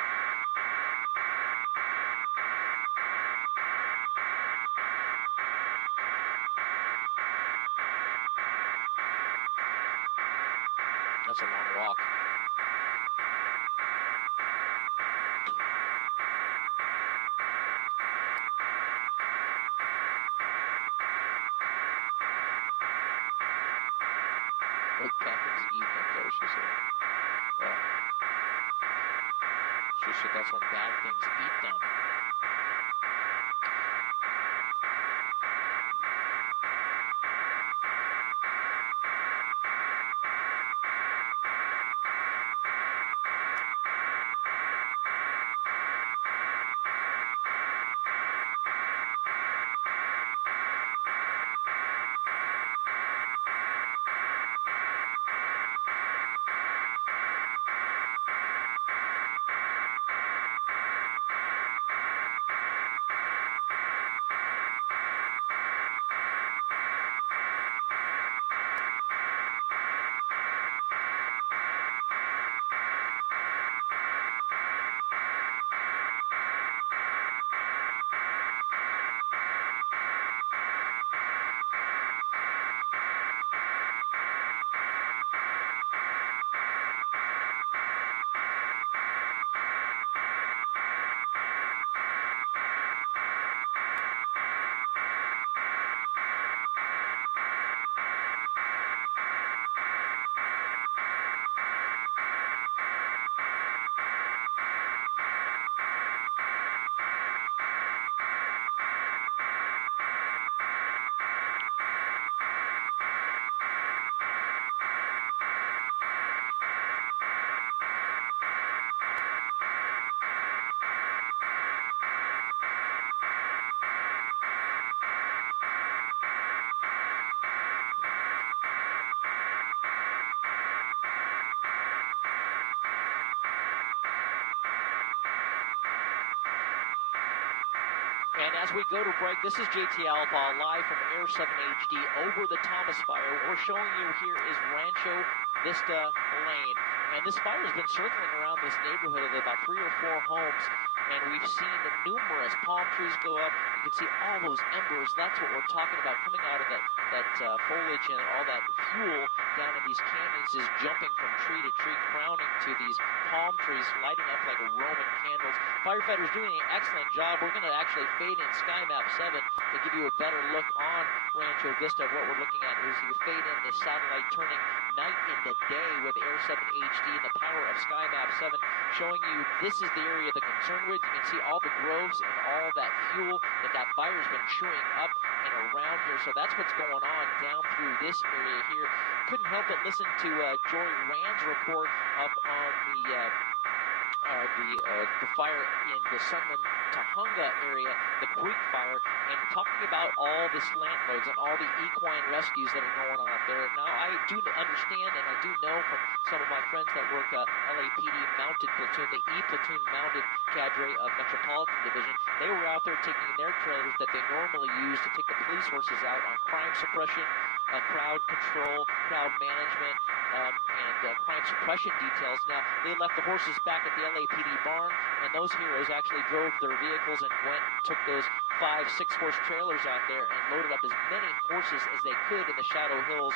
That's a long walk. What Catherine's eating up there, she said. Well, she said that's when bad things eat them. And as we go to break, this is JT Alba live from Air 7 HD over the Thomas Fire. What we're showing you here is Rancho Vista Lane. And this fire has been circling around this neighborhood of about 3 or 4 homes. And we've seen numerous palm trees go up. You can see all those embers. That's what we're talking about coming out of that foliage, and all that fuel down in these canyons is jumping from tree to tree, crowning to these palm trees, lighting up like Roman candles. Firefighters doing an excellent job. We're going to actually fade in Sky Map 7 to give you a better look on Rancho Vista. What we're looking at is you fade in the satellite turning night into day with Air 7 HD and the power of Sky Map 7 showing you this is the area they're concerned with. You can see all the groves and all that fuel that fire's been chewing up and around here. So that's what's going on down through this area here. Couldn't help but listen to Jory Rand's report up on the fire in the Sunland Tahunga area, the Creek Fire, and talking about all the slant loads and all the equine rescues that are going on up there. Now, I do understand and I do know from some of my friends that work LAPD mounted platoon, the E platoon mounted cadre of Metropolitan Division, they were out there taking their trailers that they normally use to take the police horses out on crime suppression, crowd control, crowd management, and crime suppression details. Now, they left the horses back at the LAPD barn, and those heroes actually drove their vehicles and went and took those 5-6 horse trailers out there and loaded up as many horses as they could in the Shadow Hills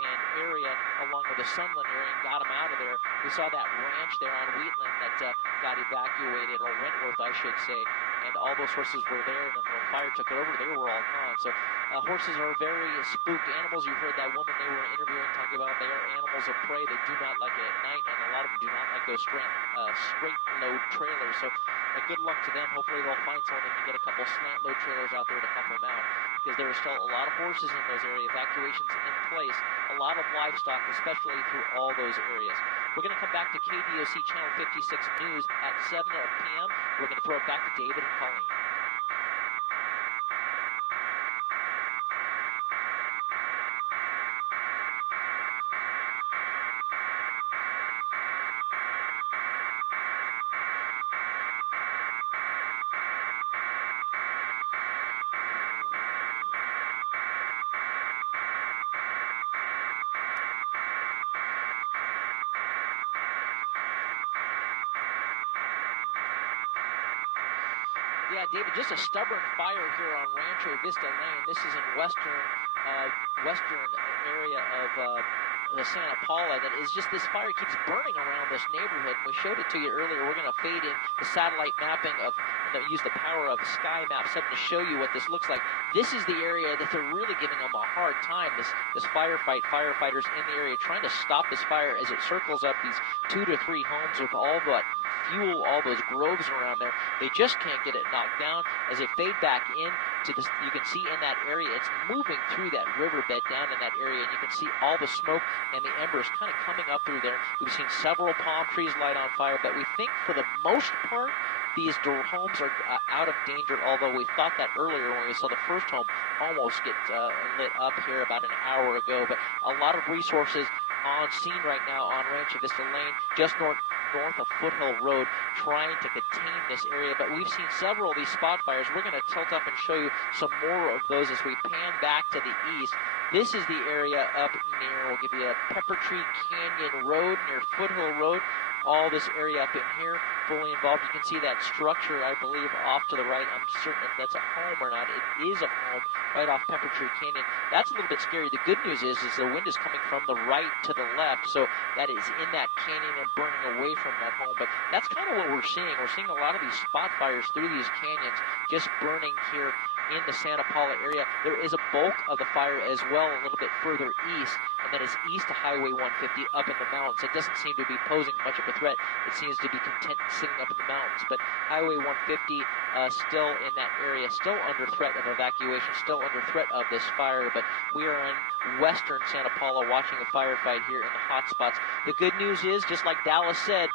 and area along with the Sunland area and got them out of there. We saw that ranch there on Wheatland that got evacuated, or Wentworth, I should say, and all those horses were there, and then when the fire took it over, they were all gone. So horses are very spooked animals. You heard that woman they were interviewing talking about they are animals of prey. They do not like it at night, and a lot of them do not like those straight load trailers. So good luck to them. Hopefully they'll find someone that can get a couple slant load trailers out there to help them out, because there are still a lot of horses in those areas, evacuations in place, a lot of livestock, especially through all those areas. We're going to come back to KDOC Channel 56 News at 7 p.m. We're going to throw it back to David and Colleen. Yeah, David, just a stubborn fire here on Rancho Vista Lane. This is in western area of the Santa Paula. That is just, this fire keeps burning around this neighborhood. And we showed it to you earlier. We're going to fade in the satellite mapping of, use the power of Sky Map 7 to show you what this looks like. This is the area that they're really giving them a hard time. This firefighters in the area trying to stop this fire as it circles up these 2 to 3 homes with all but fuel, all those groves around there. They just can't get it knocked down. As they fade back in to this, you can see in that area, it's moving through that riverbed down in that area, and you can see all the smoke and the embers kind of coming up through there. We've seen several palm trees light on fire, but we think for the most part, these homes are out of danger, although we thought that earlier when we saw the first home almost get lit up here about an hour ago. But a lot of resources on scene right now on Rancho Vista Lane, just north of Foothill Road, trying to contain this area. But we've seen several of these spot fires. We're going to tilt up and show you some more of those as we pan back to the east. This is the area up near, we'll give you a Pepper Tree Canyon Road, near Foothill Road. All this area up in here, fully involved. You can see that structure, I believe, off to the right. I'm certain if that's a home or not. It is a home right off Pepper Tree Canyon. That's a little bit scary. The good news is the wind is coming from the right to the left, so that is in that canyon and burning away from that home. But that's kind of what we're seeing. We're seeing a lot of these spot fires through these canyons just burning here in the Santa Paula area. There is a bulk of the fire as well a little bit further east, and that is east of Highway 150 up in the mountains. It doesn't seem to be posing much of a threat. It seems to be content sitting up in the mountains, but Highway 150 still in that area, still under threat of evacuation, still under threat of this fire. But we are in western Santa Paula watching a firefight here in the hot spots. The good news is, just like Dallas said,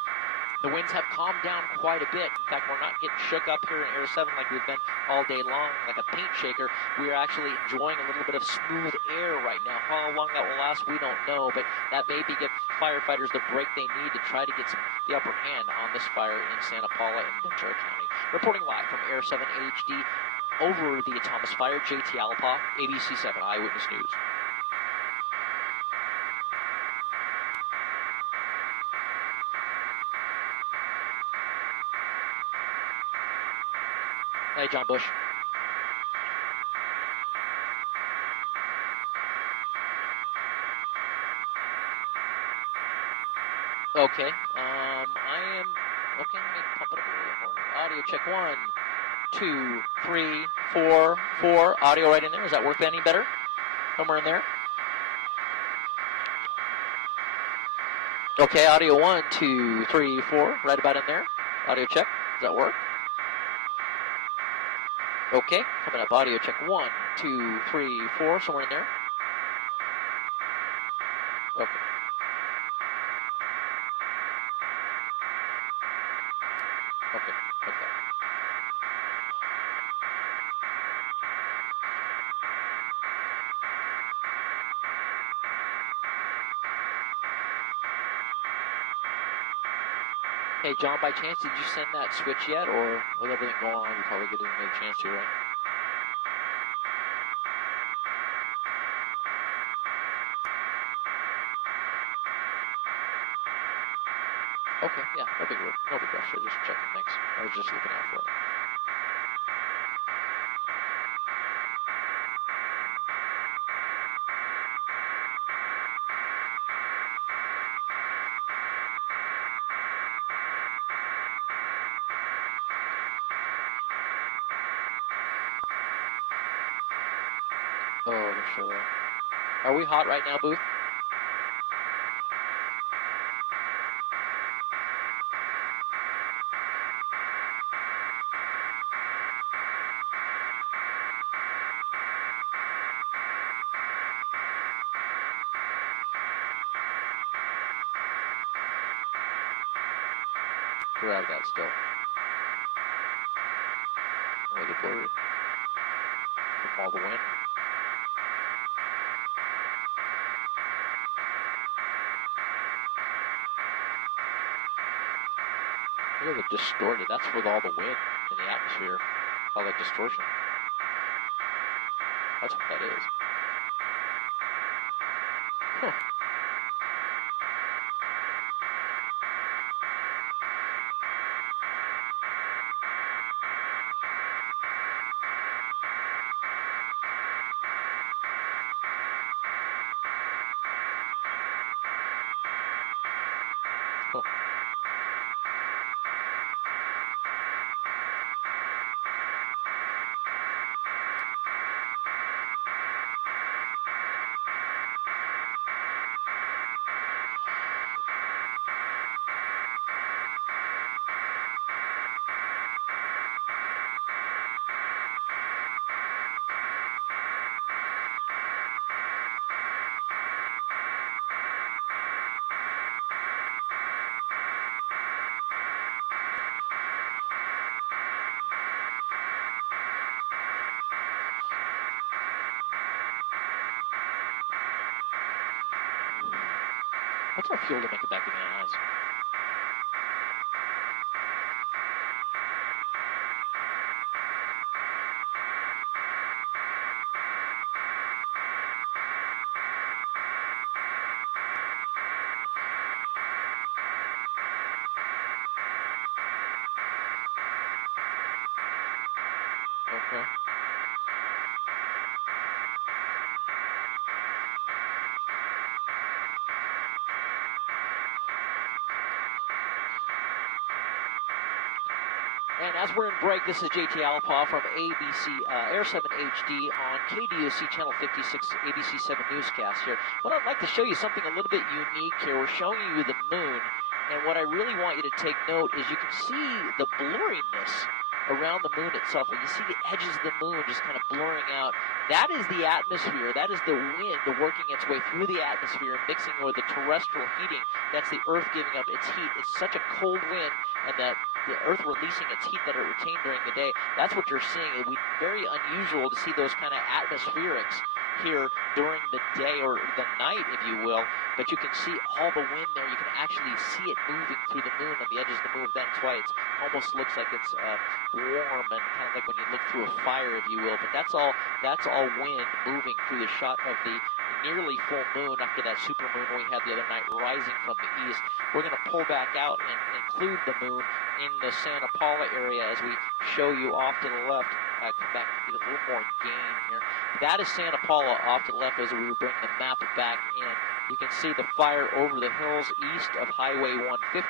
the winds have calmed down quite a bit. In fact, we're not getting shook up here in Air 7 like we've been all day long, like a paint shaker. We are actually enjoying a little bit of smooth air right now. How long that will last, we don't know, but that may give firefighters the break they need to try to get the upper hand on this fire in Santa Paula and Ventura County. Reporting live from Air 7 HD over the Thomas Fire, JT Alpa, ABC 7 Eyewitness News. Hey, John Bush. Okay. I am. Okay, let me pump it up a little more. Audio check 1, 2, 3, 4, 4. Audio right in there. Does that work any better? Somewhere in there. Okay, audio 1, 2, 3, 4. Right about in there. Audio check. Does that work? Okay, coming up, audio check 1, 2, 3, 4, somewhere in there. Okay. Okay. Hey, John, by chance, did you send that switch yet, or with everything going on, you probably didn't get a chance to, right? Okay, yeah, no big rush. I just checking things. I was just looking out for it. Oh, I'm sure that. Are we hot right now, Booth? Grab that still. Really blurry. From all the wind. Look at the distorted. That's with all the wind in the atmosphere. All that distortion. That's what that is. Huh. Cool. What's our fuel to make it back to the ice? Okay. And as we're in break, this is JT Alapaugh from ABC Air 7 HD on KDOC Channel 56 ABC 7 Newscast here. What I'd like to show you something a little bit unique here. We're showing you the moon, and what I really want you to take note is you can see the blurriness around the moon itself. And you see the edges of the moon just kind of blurring out. That is the atmosphere. That is the wind working its way through the atmosphere, mixing with the terrestrial heating. That's the Earth giving up its heat. It's such a cold wind, and that the Earth releasing its heat that it retained during the day. That's what you're seeing. It would be very unusual to see those kind of atmospherics here during the day or the night, if you will. But you can see all the wind there. You can actually see it moving through the moon on the edges of the moon. That's why it almost looks like it's warm and kind of like when you look through a fire, if you will. But that's all wind moving through the shot of the nearly full moon after that super moon we had the other night rising from the east. We're going to pull back out and include the moon in the Santa Paula area as we show you off to the left. Come back and get a little more gain here. That is Santa Paula off to the left as we bring the map back in. You can see the fire over the hills east of Highway 150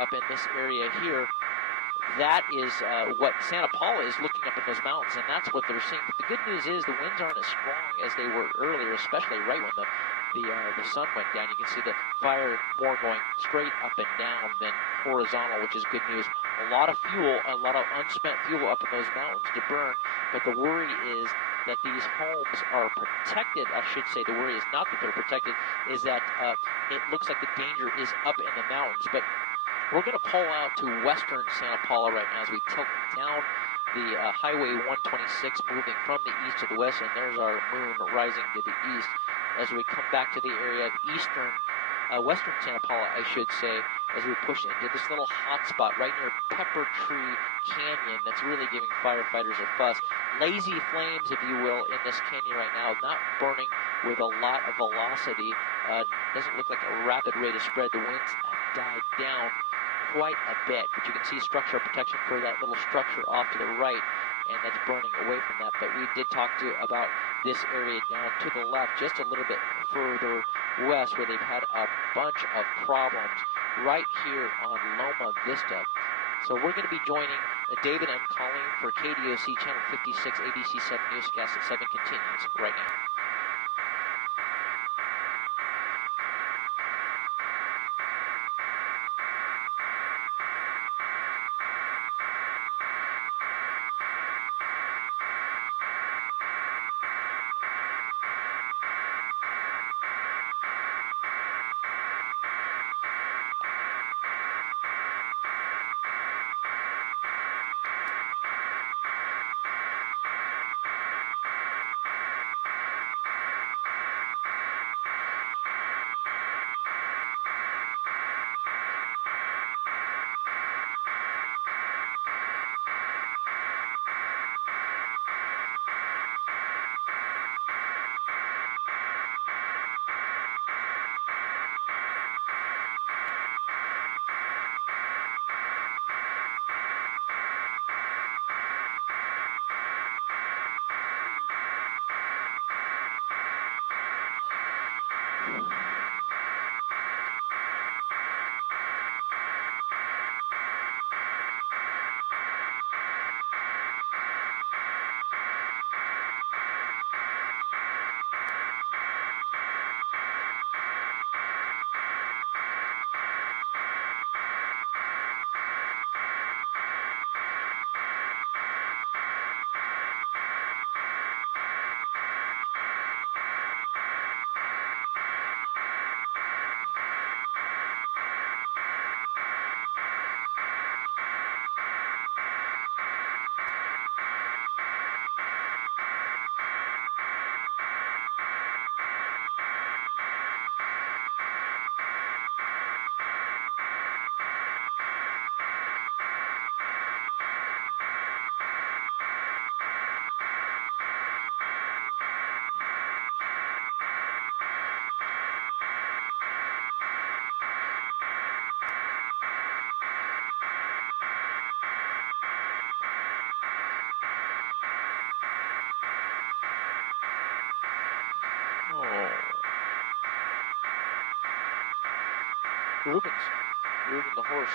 up in this area here. That is what Santa Paula is looking up in those mountains, and that's what they're seeing. But the good news is the winds aren't as strong as they were earlier, especially right when the sun went down. You can see the fire more going straight up and down than horizontal, which is good news. A lot of fuel, a lot of unspent fuel up in those mountains to burn, but the worry is that these homes are protected. I should say the worry is not that they're protected, is that it looks like the danger is up in the mountains. But we're going to pull out to western Santa Paula right now as we tilt down the Highway 126, moving from the east to the west, and there's our moon rising to the east. As we come back to the area of western Santa Paula, I should say, as we push into this little hot spot right near Pepper Tree Canyon that's really giving firefighters a fuss. Lazy flames, if you will, in this canyon right now, not burning with a lot of velocity. Doesn't look like a rapid rate of spread. The winds have died down quite a bit, but you can see structural protection for that little structure off to the right, and that's burning away from that. But we did talk about this area down to the left, just a little bit further west, where they've had a bunch of problems right here on Loma Vista. So we're going to be joining David and Colleen for KDOC Channel 56 ABC 7 Newscast at 7 continues right now. Reuben the horse.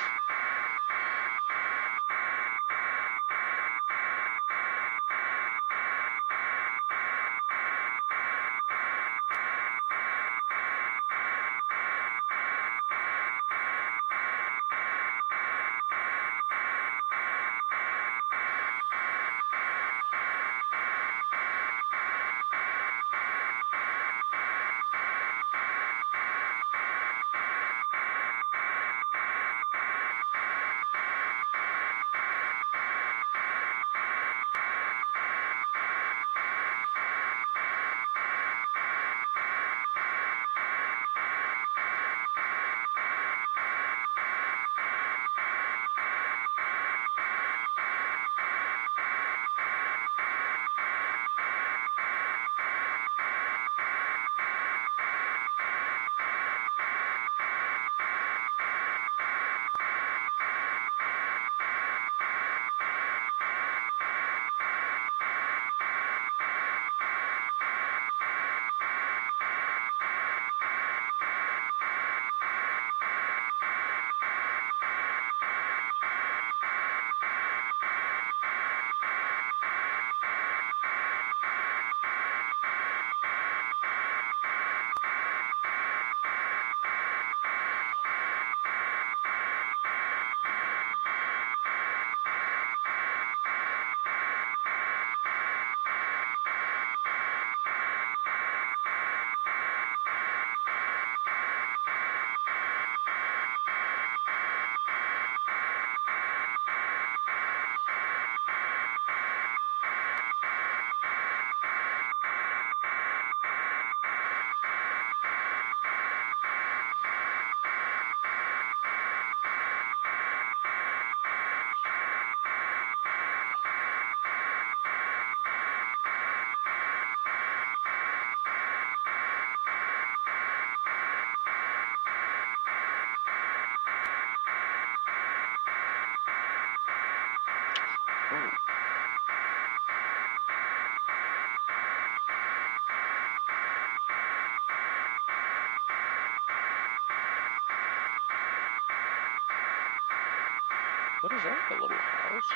What is that? A little house?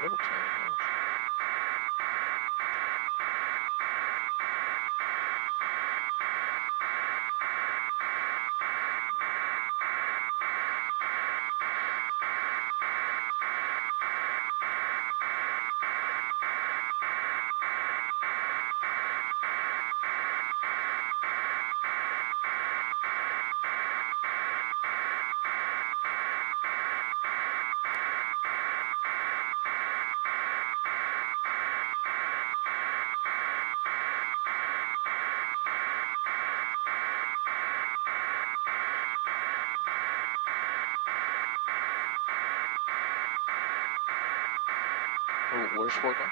A little tiny house. Oh, where's Fort now?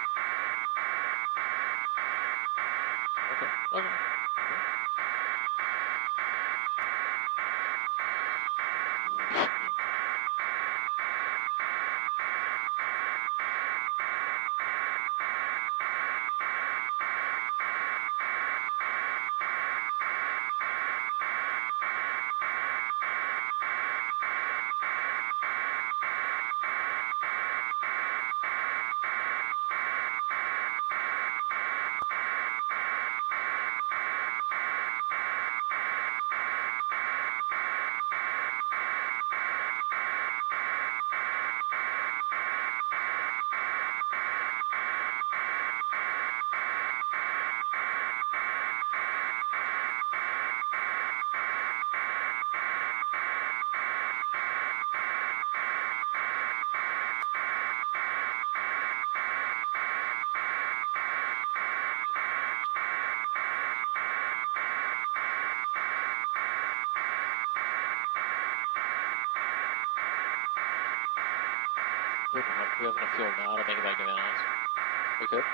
Okay. Okay. We have enough fuel now to make it back to Van Nuys. We could.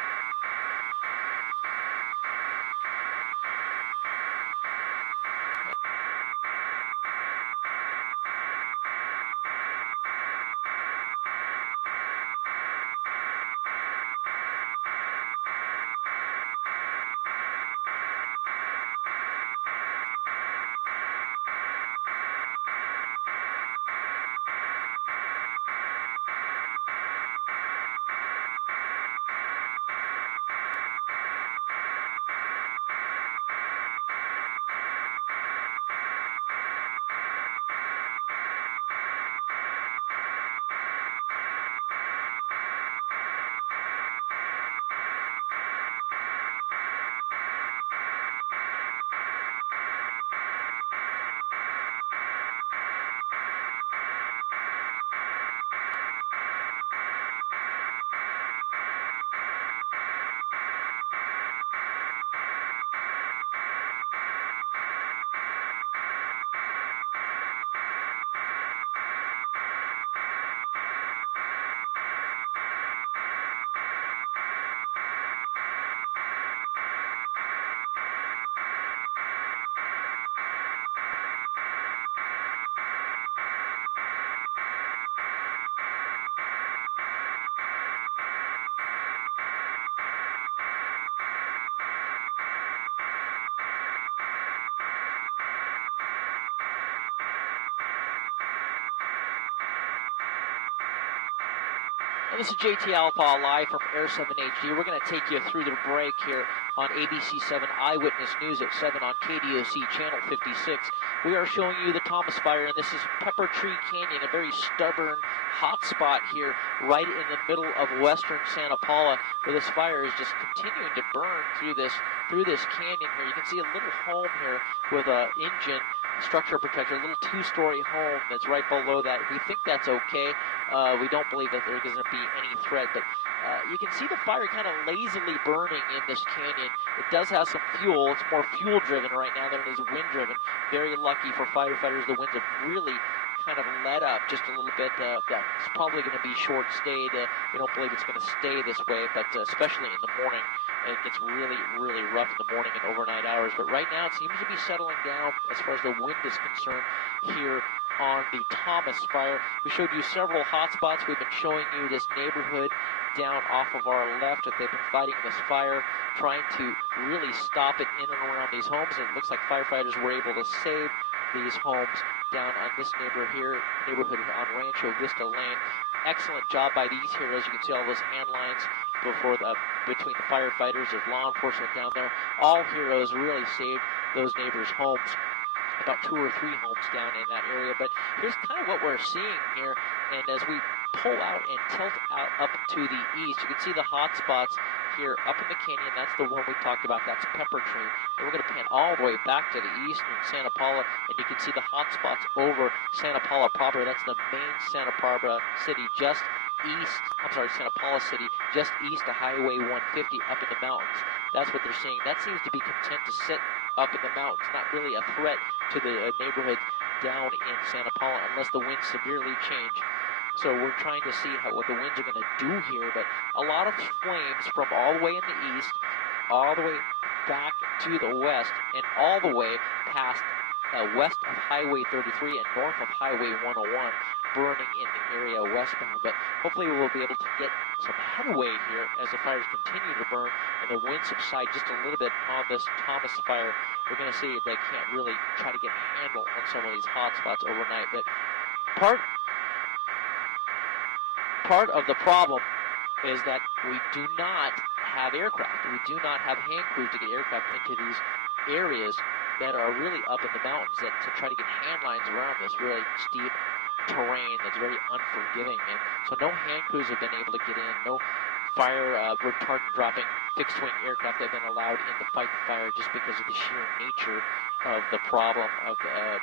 And this is JT Alpa live from Air 7 HD. We're going to take you through the break here on ABC 7 Eyewitness News at 7 on KDOC Channel 56. We are showing you the Thomas Fire, and this is Pepper Tree Canyon, a very stubborn hot spot here right in the middle of western Santa Paula, where this fire is just continuing to burn through this canyon here. You can see a little home here with an engine, structure protector, a little two-story home that's right below that. We think that's okay. We don't believe that there's going to be any threat, but you can see the fire kind of lazily burning in this canyon. It does have some fuel. It's more fuel-driven right now than it is wind-driven. Very lucky for firefighters. The winds have really kind of let up just a little bit. That's probably going to be short-stayed. We don't believe it's going to stay this way, but especially in the morning. It gets really, really rough in the morning and overnight hours. But right now it seems to be settling down as far as the wind is concerned here on the Thomas Fire. We showed you several hot spots. We've been showing you this neighborhood down off of our left that they've been fighting this fire, trying to really stop it in and around these homes. It looks like firefighters were able to save these homes down on this neighborhood on Rancho Vista Lane. Excellent job by these heroes. You can see all those hand lines between the firefighters. There's law enforcement down there. All heroes really saved those neighbors' homes. About 2 or 3 homes down in that area. But here's kind of what we're seeing here. And as we pull out and tilt out up to the east, you can see the hot spots here up in the canyon. That's the one we talked about. That's Pepper Tree. And we're going to pan all the way back to the east in Santa Paula, and you can see the hot spots over Santa Paula proper. That's the main Santa Barbara city, just east. Santa Paula City, just east of Highway 150 up in the mountains. That's what they're seeing. That seems to be content to sit up in the mountains, not really a threat to the neighborhood down in Santa Paula unless the winds severely change. So we're trying to see what the winds are going to do here, but a lot of flames from all the way in the east, all the way back to the west, and all the way past west of Highway 33 and north of Highway 101, burning in the area westbound. But hopefully we'll be able to get some headway here as the fires continue to burn and the winds subside just a little bit on this Thomas Fire. We're going to see if they can't really try to get a handle on some of these hot spots overnight. But part of the problem is that we do not have aircraft. We do not have hand crews to get aircraft into these areas that are really up in the mountains to try to get hand lines around this really steep terrain that's very unforgiving. And so no hand crews have been able to get in. No fire retardant dropping fixed wing aircraft have been allowed in to fight the fire just because of the sheer nature of the problem of the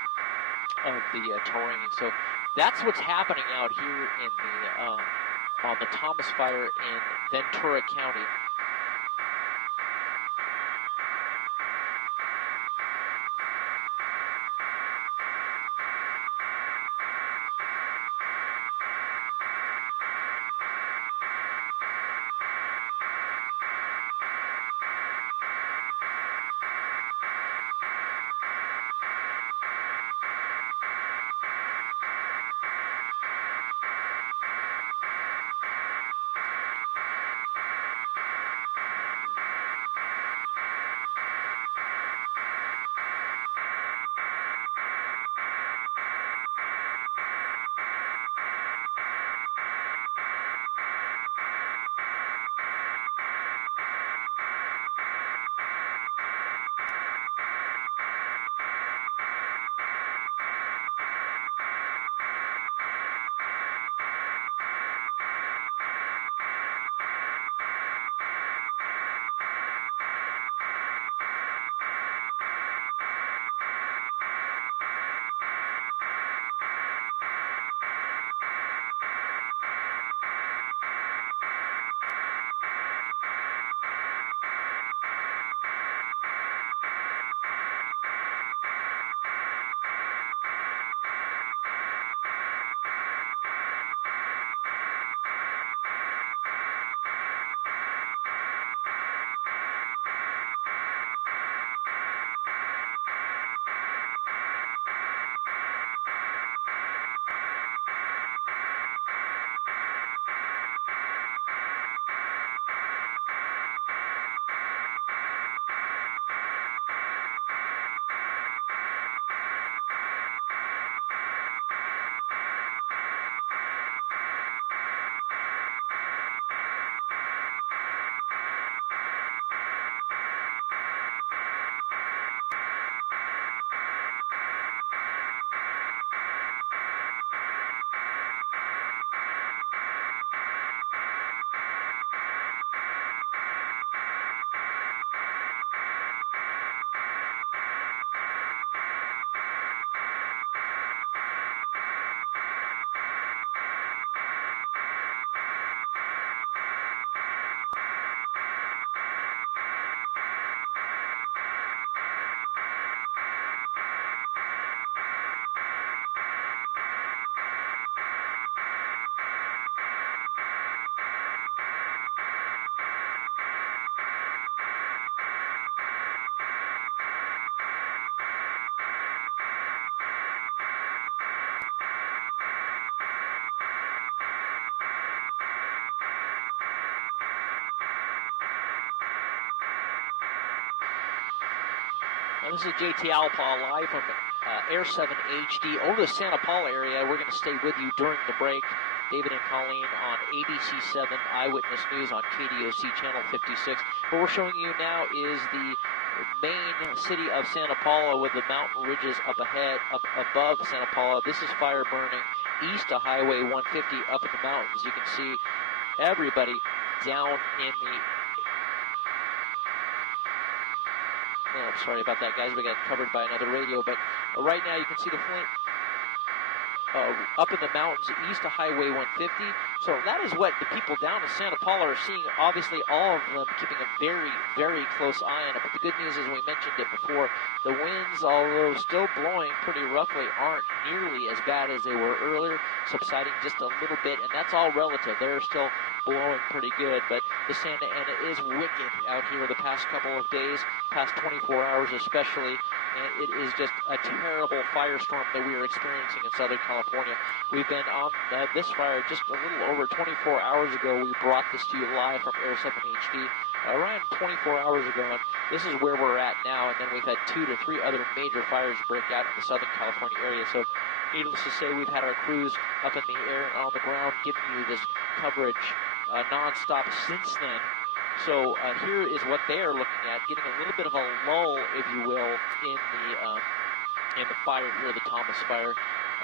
terrain. So that's what's happening out here in the on the Thomas Fire in Ventura County. This is JT Alpa live from Air 7 HD over the Santa Paula area. We're going to stay with you during the break. David and Colleen on ABC 7 Eyewitness News on KDOC Channel 56. What we're showing you now is the main city of Santa Paula with the mountain ridges up ahead, up above Santa Paula. This is fire burning east of Highway 150 up in the mountains. You can see everybody down in the... Oh, sorry about that, guys. We got covered by another radio, but right now you can see the flame up in the mountains east of Highway 150. So that is what the people down in Santa Paula are seeing. Obviously, all of them keeping a very, very close eye on it. But the good news is, we mentioned it before, the winds, although still blowing pretty roughly, aren't nearly as bad as they were earlier, subsiding just a little bit, and that's all relative. They're still blowing pretty good, but the Santa Ana is wicked out here the past couple of days, past 24 hours especially, and it is just a terrible firestorm that we are experiencing in Southern California. We've been on this fire just a little over 24 hours ago. We brought this to you live from Air 7 HD around 24 hours ago, and this is where we're at now, and then we've had 2 to 3 other major fires break out in the Southern California area. So needless to say, we've had our crews up in the air and on the ground giving you this coverage nonstop since then. So here is what they are looking at, getting a little bit of a lull, if you will, in the fire here, the Thomas fire,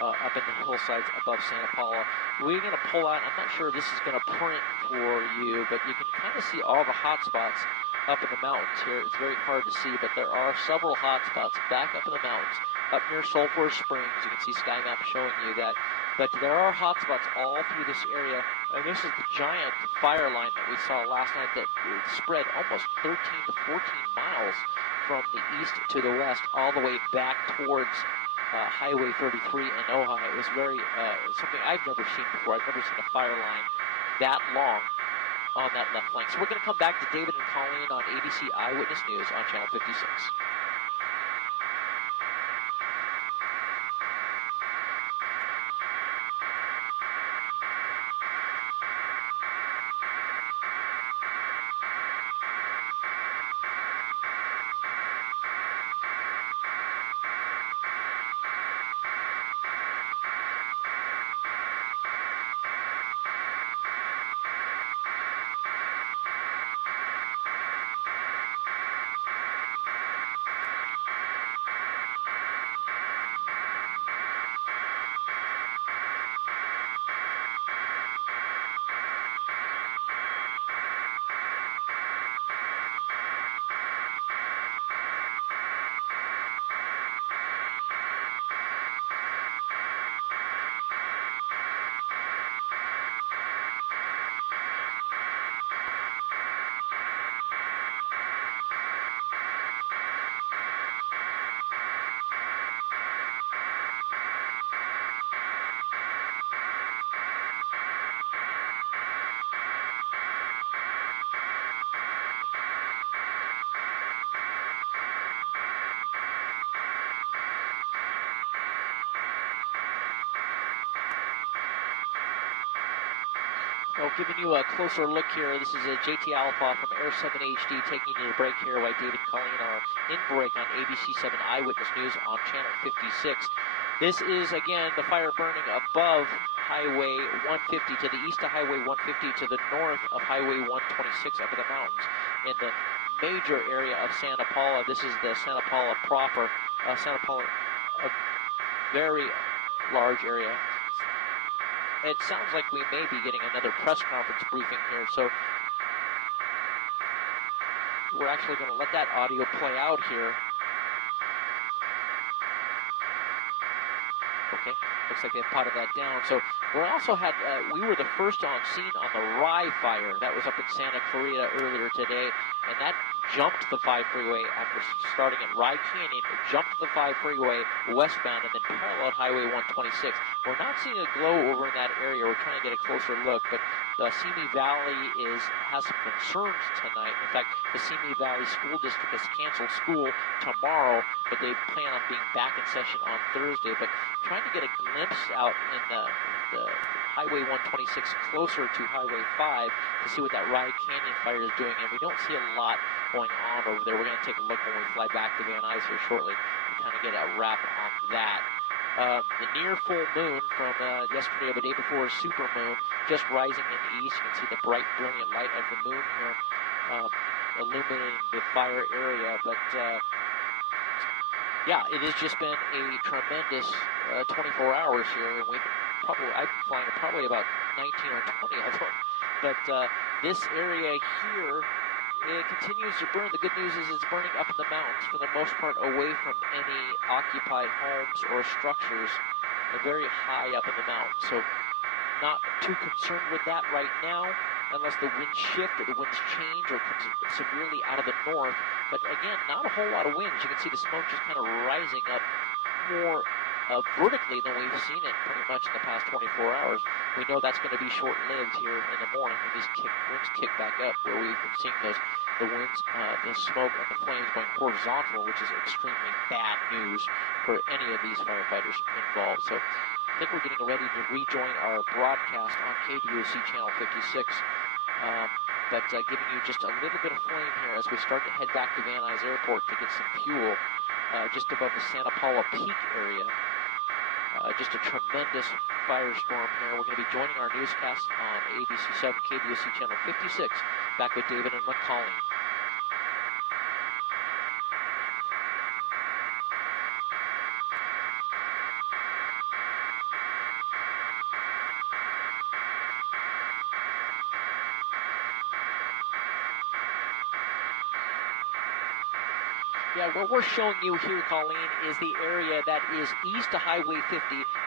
up in the hillsides above Santa Paula. We're going to pull out. I'm not sure if this is going to print for you, but you can kind of see all the hot spots up in the mountains here. It's very hard to see, but there are several hot spots back up in the mountains, up near Sulphur Springs. You can see Sky Map showing you that. But there are hot spots all through this area. And this is the giant fire line that we saw last night that spread almost 13 to 14 miles from the east to the west, all the way back towards Highway 33 in Ojai. It was very something I've never seen before. I've never seen a fire line that long on that left flank. So we're going to come back to David and Colleen on ABC Eyewitness News on Channel 56. So giving you a closer look here, this is a JT Alpha from Air 7 HD taking you to break here while David and Colleen are in break on ABC 7 Eyewitness News on Channel 56. This is, again, the fire burning above Highway 150 to the east of Highway 150 to the north of Highway 126 up in the mountains in the major area of Santa Paula. This is the Santa Paula proper. Santa Paula, a very large area. It sounds like we may be getting another press conference briefing here, so we're actually going to let that audio play out here. Okay, looks like they've potted that down. So we also had, we were the first on scene on the Rye fire. That was up in Santa Clarita earlier today, and that jumped the 5 freeway after starting at Rye Canyon. It jumped the 5 freeway westbound and then paralleled Highway 126. We're not seeing a glow over in that area. We're we're trying to get a closer look. But the Simi Valley has some concerns tonight. In fact, the Simi Valley School District has canceled school tomorrow, but they plan on being back in session on Thursday. But trying to get a glimpse out in the Highway 126 closer to Highway 5 to see what that Rye Canyon fire is doing, and we don't see a lot going on over there. We're going to take a look when we fly back to Van Nuys here shortly to kind of get a wrap on that. The near full moon from yesterday or the day before, super moon, just rising in the east. You can see the bright, brilliant light of the moon here illuminating the fire area. But yeah, it has just been a tremendous 24 hours here, and I've been flying probably about 19 or 20 of them. But this area here, it continues to burn. The good news is it's burning up in the mountains for the most part, away from any occupied homes or structures, and very high up in the mountains. So not too concerned with that right now, unless the winds shift or the winds change or comes severely out of the north. But again, not a whole lot of wind. As you can see, the smoke just kind of rising up more vertically than we've seen it pretty much in the past 24 hours. We know that's going to be short-lived here in the morning when these winds kick back up, where we've been seeing the winds, the smoke and the flames going horizontal, which is extremely bad news for any of these firefighters involved. So I think we're getting ready to rejoin our broadcast on KDOC Channel 56. But giving you just a little bit of flame here as we start to head back to Van Nuys Airport to get some fuel just above the Santa Paula Peak area. Just a tremendous firestorm here. We're going to be joining our newscast on ABC 7 KDOC Channel 56, back with David and Macaulay. Yeah, what we're showing you here, Colleen, is the area that is east of Highway 50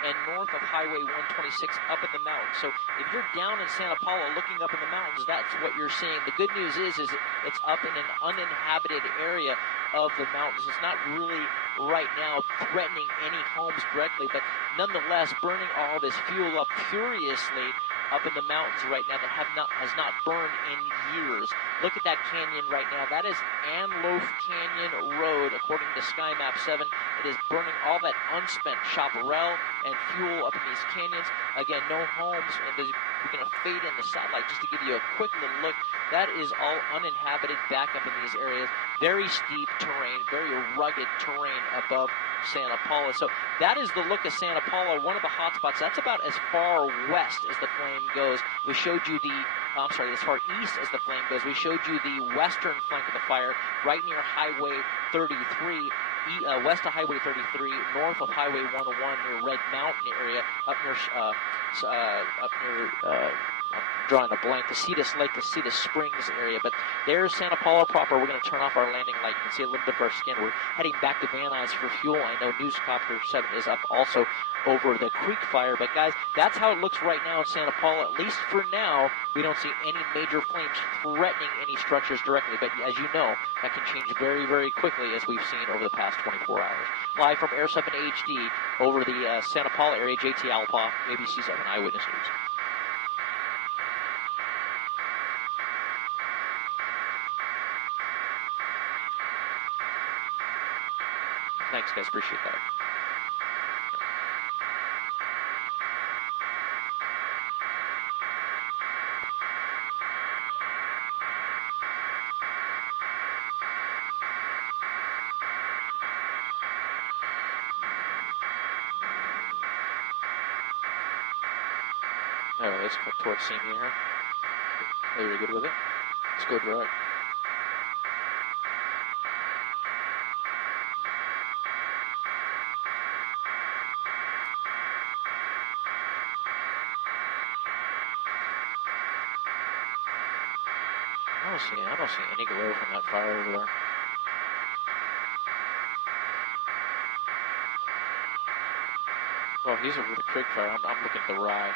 and north of Highway 126 up in the mountains. So if you're down in Santa Paula looking up in the mountains, that's what you're seeing. The good news is it's up in an uninhabited area of the mountains. It's not really right now threatening any homes directly, but nonetheless burning all this fuel up furiously up in the mountains right now that has not burned in years. Look at that canyon right now. That is Antelope Canyon Road, according to SkyMap 7. It is burning all that unspent chaparral and fuel up in these canyons. Again, no homes, and we're going to fade in the satellite just to give you a quick little look. That is all uninhabited back up in these areas. Very steep terrain, very rugged terrain above Santa Paula. So that is the look of Santa Paula, one of the hot spots. That's about as far west as the flame goes. We showed you as far east as the flame goes. We showed you the western flank of the fire, right near Highway 33, west of Highway 33, north of Highway 101 near Red Mountain area, up near I'm drawing a blank, Casitas Lake, Casitas Springs area. But there's Santa Paula proper. We're going to turn off our landing light. You can see a little bit of our skin. We're heading back to Van Nuys for fuel. I know Newscopter 7 is up also over the creek fire. But guys, that's how it looks right now in Santa Paula. At least for now, we don't see any major flames threatening any structures directly. But as you know, that can change very, very quickly, as we've seen over the past 24 hours. Live from Air 7 HD over the Santa Paula area, JT Alpa, ABC 7 Eyewitness News. Thanks, guys. Appreciate that. All right, let's go towards Simi here. Are you good with it? Let's go direct. I don't see any glow from that fire over there. Well, these are the creek fire. I'm looking at the Rye.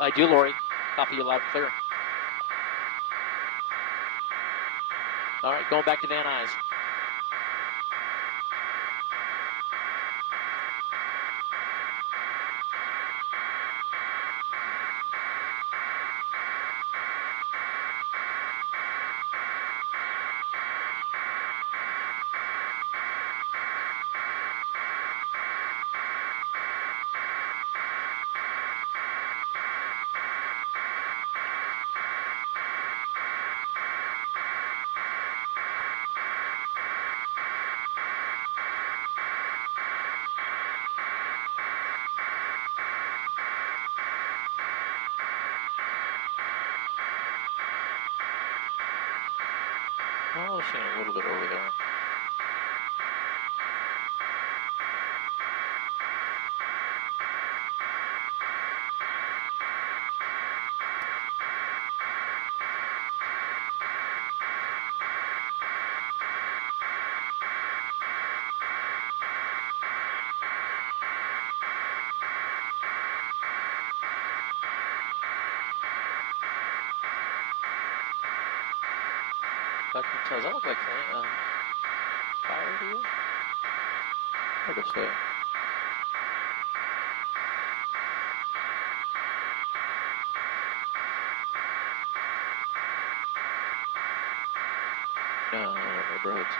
I do, Lori. Copy you loud and clear. All right, going back to Van Nuys. Oh, seeing a little bit over there. Back to does that look like fire to you? Hard to say. No, neighborhoods.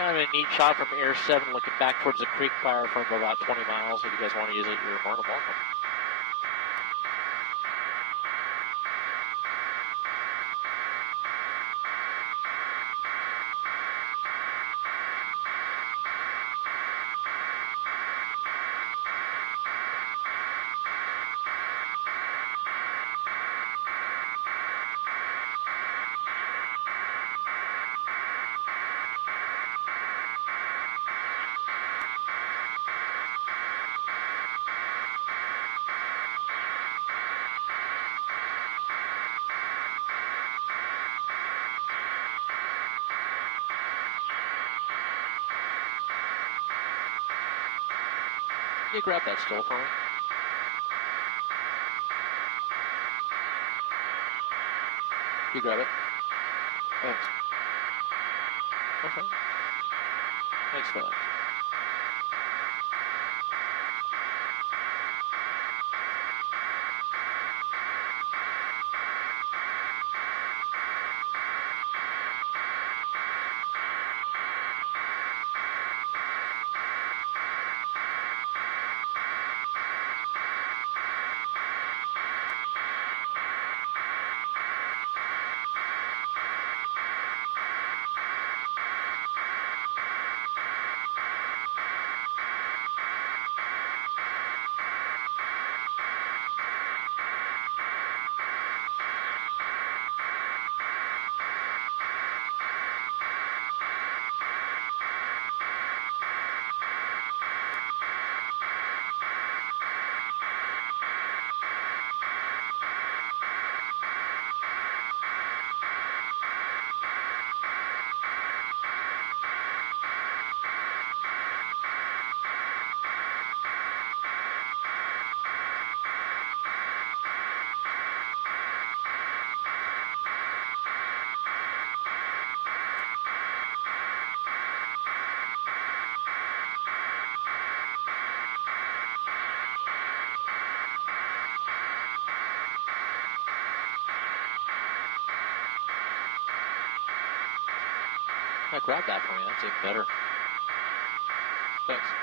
Kind of a neat shot from Air 7 looking back towards the creek fire from about 20 miles. If you guys want to use it, you're more than welcome. Can you grab that still for me? You grab it. Thanks. Okay. Thanks for that. Yeah, grab that for me. That's even better. Thanks.